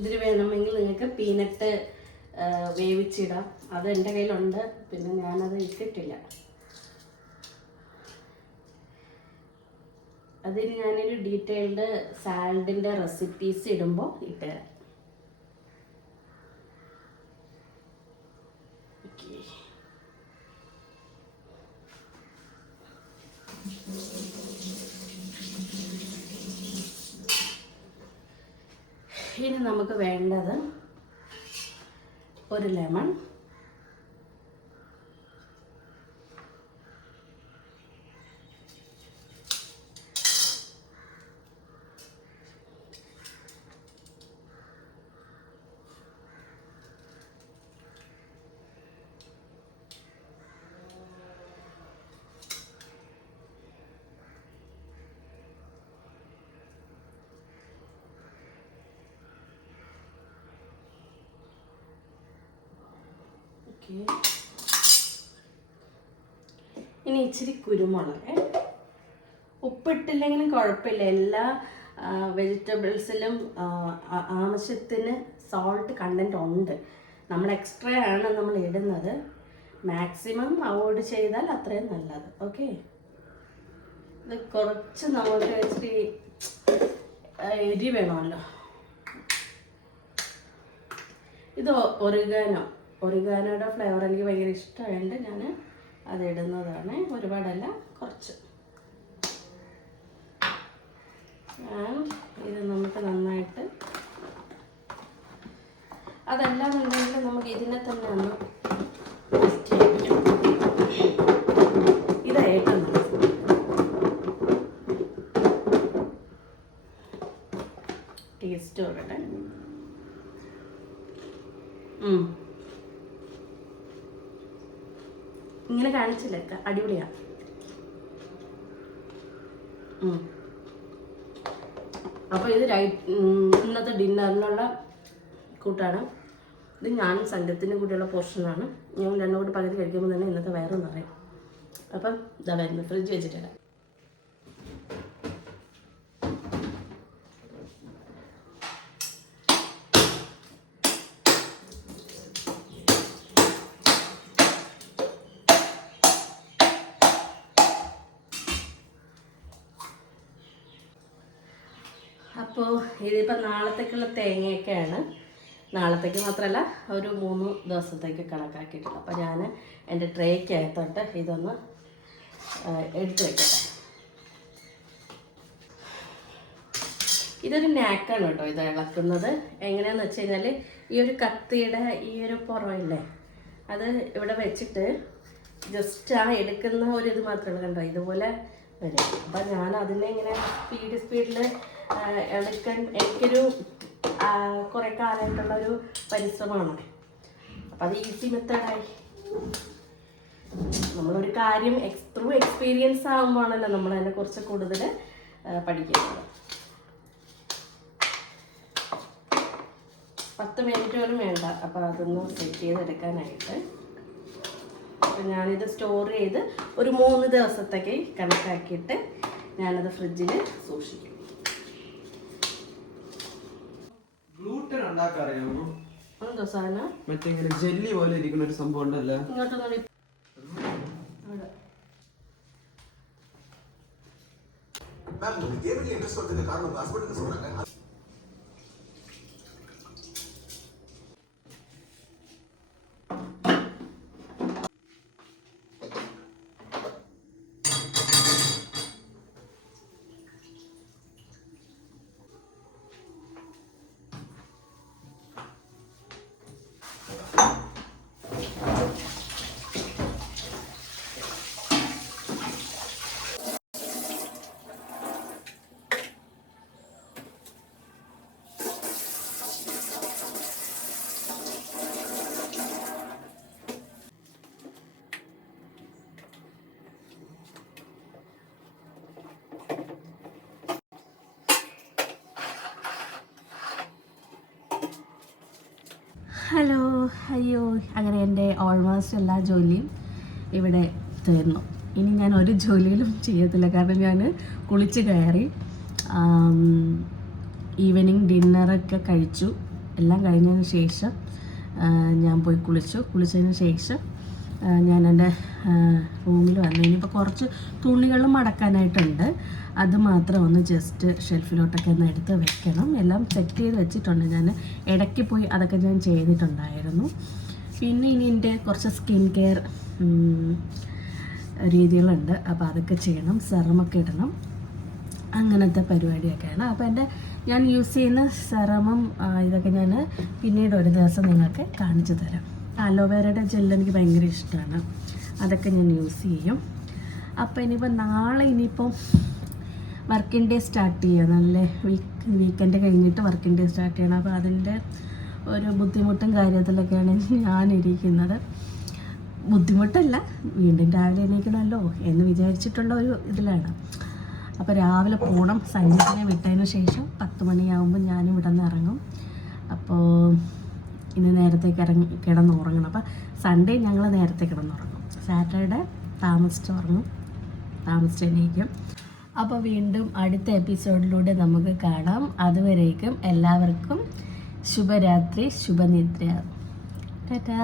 ഇതിൽ വേണമെങ്കിൽ നിങ്ങൾക്ക് പീനട്ട് വേവിച്ചിടാം. അത് എൻ്റെ കയ്യിലുണ്ട്, പിന്നെ ഞാനത് ഇട്ടിട്ടില്ല. അതിൽ ഞാനൊരു ഡീറ്റെയിൽഡ് സാലഡിൻ്റെ റെസിപ്പീസ് ഇടുമ്പോൾ ഇട്ടുതരാം. ഇനി നമുക്ക് വേണ്ടത് ഒരു ലെമൺ, ഇനി ഇച്ചിരി കുരുമുളക്. ഉപ്പിട്ടില്ലെങ്കിലും കുഴപ്പമില്ല, എല്ലാ വെജിറ്റബിൾസിലും ആവശ്യത്തിന് സോൾട്ട് കണ്ടൻറ്റ് ഉണ്ട്. നമ്മൾ എക്സ്ട്രാ ആണ് നമ്മൾ ഇടുന്നത്. മാക്സിമം അവോയ്ഡ് ചെയ്താൽ അത്രയും നല്ലത്. ഓക്കെ, ഇത് കുറച്ച് നമുക്ക് ഇച്ചിരി എരി വേണമല്ലോ. ഇത് ഒറിഗാനോയുടെ ഫ്ലേവർ എനിക്ക് ഭയങ്കര ഇഷ്ടമായതുകൊണ്ട് ഞാൻ അതിടുന്നതാണ്. ഒരുപാടല്ല, കുറച്ച്. ഇത് നമുക്ക് നന്നായിട്ട്, അതല്ലാന്നുണ്ടെങ്കിൽ നമുക്ക് ഇതിനെ തന്നെ ഒന്ന് ടേസ്റ്റ് ചെയ്യാൻ പറ്റും. ഇതായിട്ടും ടേസ്റ്റ് വരട്ടെ. ഇങ്ങനെ കാണിച്ചില്ല, അടിപൊളിയാണ്. അപ്പോൾ ഇത് ഇന്നത്തെ ഡിന്നറിനുള്ള കൂട്ടാണ്. ഇത് ഞാനും സംഘത്തിൻ്റെ കൂടെയുള്ള പോർഷനാണ്. ഞാൻ രണ്ടും കൂടി പകുതി കഴിക്കുമ്പോൾ തന്നെ ഇന്നത്തെ വയറ് നിറയും. അപ്പം ഇതാ വരുന്നത്, ഫ്രിഡ്ജ് വെച്ചിട്ടില്ല. അപ്പോൾ ഇതിപ്പോൾ നാളത്തേക്കുള്ള തേങ്ങയൊക്കെയാണ്. നാളത്തേക്ക് മാത്രമല്ല, ഒരു 3 ദിവസത്തേക്ക് കണക്കാക്കിയിട്ടുണ്ട്. അപ്പോൾ ഞാൻ എൻ്റെ ട്രേക്കകത്തോട്ട് ഇതൊന്ന് എടുത്ത് വയ്ക്കട്ടെ. ഇതൊരു നാക്കാണ് കേട്ടോ, ഇത് ഇളക്കുന്നത്. എങ്ങനെയാണെന്ന് വെച്ച് കഴിഞ്ഞാൽ ഈ ഒരു കത്തിയുടെ ഈ ഒരു പുറമില്ലേ, അത് ഇവിടെ വെച്ചിട്ട് ജസ്റ്റ് ആ എടുക്കുന്ന ഒരു ഇത് മാത്രമേ കണ്ടോ ഇതുപോലെ വരും. അപ്പം ഞാൻ അതിനെ ഇങ്ങനെ സ്പീഡിൽ എടുക്കാൻ എനിക്കൊരു കുറേ കാലമായിട്ടുള്ളൊരു പരിശ്രമമാണ്. അപ്പം അത് ഈസി മെത്തേഡായി. നമ്മളൊരു കാര്യം ത്രൂ എക്സ്പീരിയൻസ് ആകുമ്പോഴാണല്ലോ നമ്മൾ അതിനെ കുറിച്ച് കൂടുതൽ പഠിക്കുന്നത്. 10 മിനിറ്റ് പോലും വേണ്ട അപ്പോൾ അതൊന്ന് സെറ്റ് ചെയ്തെടുക്കാനായിട്ട്. അപ്പം ഞാനിത് സ്റ്റോർ ചെയ്ത് ഒരു 3 ദിവസത്തേക്ക് കണക്കാക്കിയിട്ട് ഞാനത് ഫ്രിഡ്ജിൽ സൂക്ഷിക്കും. എന്തോ സാധനം മറ്റേ ജെല്ലി പോലെ ഇരിക്കുന്ന ഒരു സംഭവം ഉണ്ടല്ലോ. ഇങ്ങോട്ടൊന്നും ഹലോ, അയ്യോ, അങ്ങനെ എൻ്റെ ഓൾമോസ്റ്റ് എല്ലാ ജോലിയും ഇവിടെ തീർന്നു. ഇനി ഞാൻ ഒരു ജോലിയിലും ചെയ്യത്തില്ല, കാരണം ഞാൻ കുളിച്ച് കയറി ഈവനിങ് ഡിന്നറൊക്കെ കഴിച്ചു. എല്ലാം കഴിഞ്ഞതിന് ശേഷം ഞാൻ പോയി കുളിച്ചതിന് ശേഷം ഞാൻ എൻ്റെ റൂമിൽ വന്നു. ഇനിയിപ്പോൾ കുറച്ച് തുണികളും മടക്കാനായിട്ടുണ്ട്. അത് മാത്രം ഒന്ന് ജസ്റ്റ് ഷെൽഫിലോട്ടൊക്കെ ഒന്ന് എടുത്ത് വെക്കണം. എല്ലാം സെറ്റ് ചെയ്ത് വെച്ചിട്ടുണ്ട്. ഞാൻ ഇടയ്ക്ക് പോയി അതൊക്കെ ഞാൻ ചെയ്തിട്ടുണ്ടായിരുന്നു. പിന്നെ ഇനി എൻ്റെ കുറച്ച് സ്കിൻ കെയർ രീതികളുണ്ട്, അപ്പോൾ അതൊക്കെ ചെയ്യണം. സെറമൊക്കെ ഇടണം, അങ്ങനത്തെ പരിപാടിയൊക്കെയാണ്. അപ്പോൾ ഞാൻ യൂസ് ചെയ്യുന്ന സെറമും ഇതൊക്കെ ഞാൻ പിന്നീട് ഒരു ദിവസം നിങ്ങൾക്ക് കാണിച്ചു തരാം. അലോവേരയുടെ ജെല്ല് എനിക്ക് ഭയങ്കര ഇഷ്ടമാണ്, അതൊക്കെ ഞാൻ യൂസ് ചെയ്യും. അപ്പോൾ ഇനിയിപ്പോൾ നാളെ വർക്കിംഗ് ഡേ സ്റ്റാർട്ട് ചെയ്യുക. നല്ല വീക്കെൻഡ് കഴിഞ്ഞിട്ട് വർക്കിംഗ് ഡേ സ്റ്റാർട്ട് ചെയ്യണം. അപ്പോൾ അതിൻ്റെ ഒരു ബുദ്ധിമുട്ടും കാര്യത്തിലൊക്കെയാണ് ഞാനിരിക്കുന്നത്. ബുദ്ധിമുട്ടല്ല, വീണ്ടും രാവിലെ എണീക്കണമല്ലോ എന്ന് വിചാരിച്ചിട്ടുള്ള ഒരു ഇതിലാണ്. അപ്പോൾ രാവിലെ പോകണം. സഞ്ജിത്തിനെ വിട്ടതിന് ശേഷം 10 മണിയാകുമ്പോൾ ഞാനും ഇവിടെ നിന്ന് ഇറങ്ങും. അപ്പോൾ ഇന്ന് നേരത്തേക്ക് കിടന്നുറങ്ങണം. അപ്പോൾ സൺഡേ ഞങ്ങൾ നേരത്തെ കിടന്നുറങ്ങും, സാറ്റർഡേ താമസിച്ച് എണീക്കും. അപ്പോൾ വീണ്ടും അടുത്ത എപ്പിസോഡിലൂടെ നമുക്ക് കാണാം. അതുവരേക്കും എല്ലാവർക്കും ശുഭരാത്രി, ശുഭനിദ്ര. ടാറ്റാ.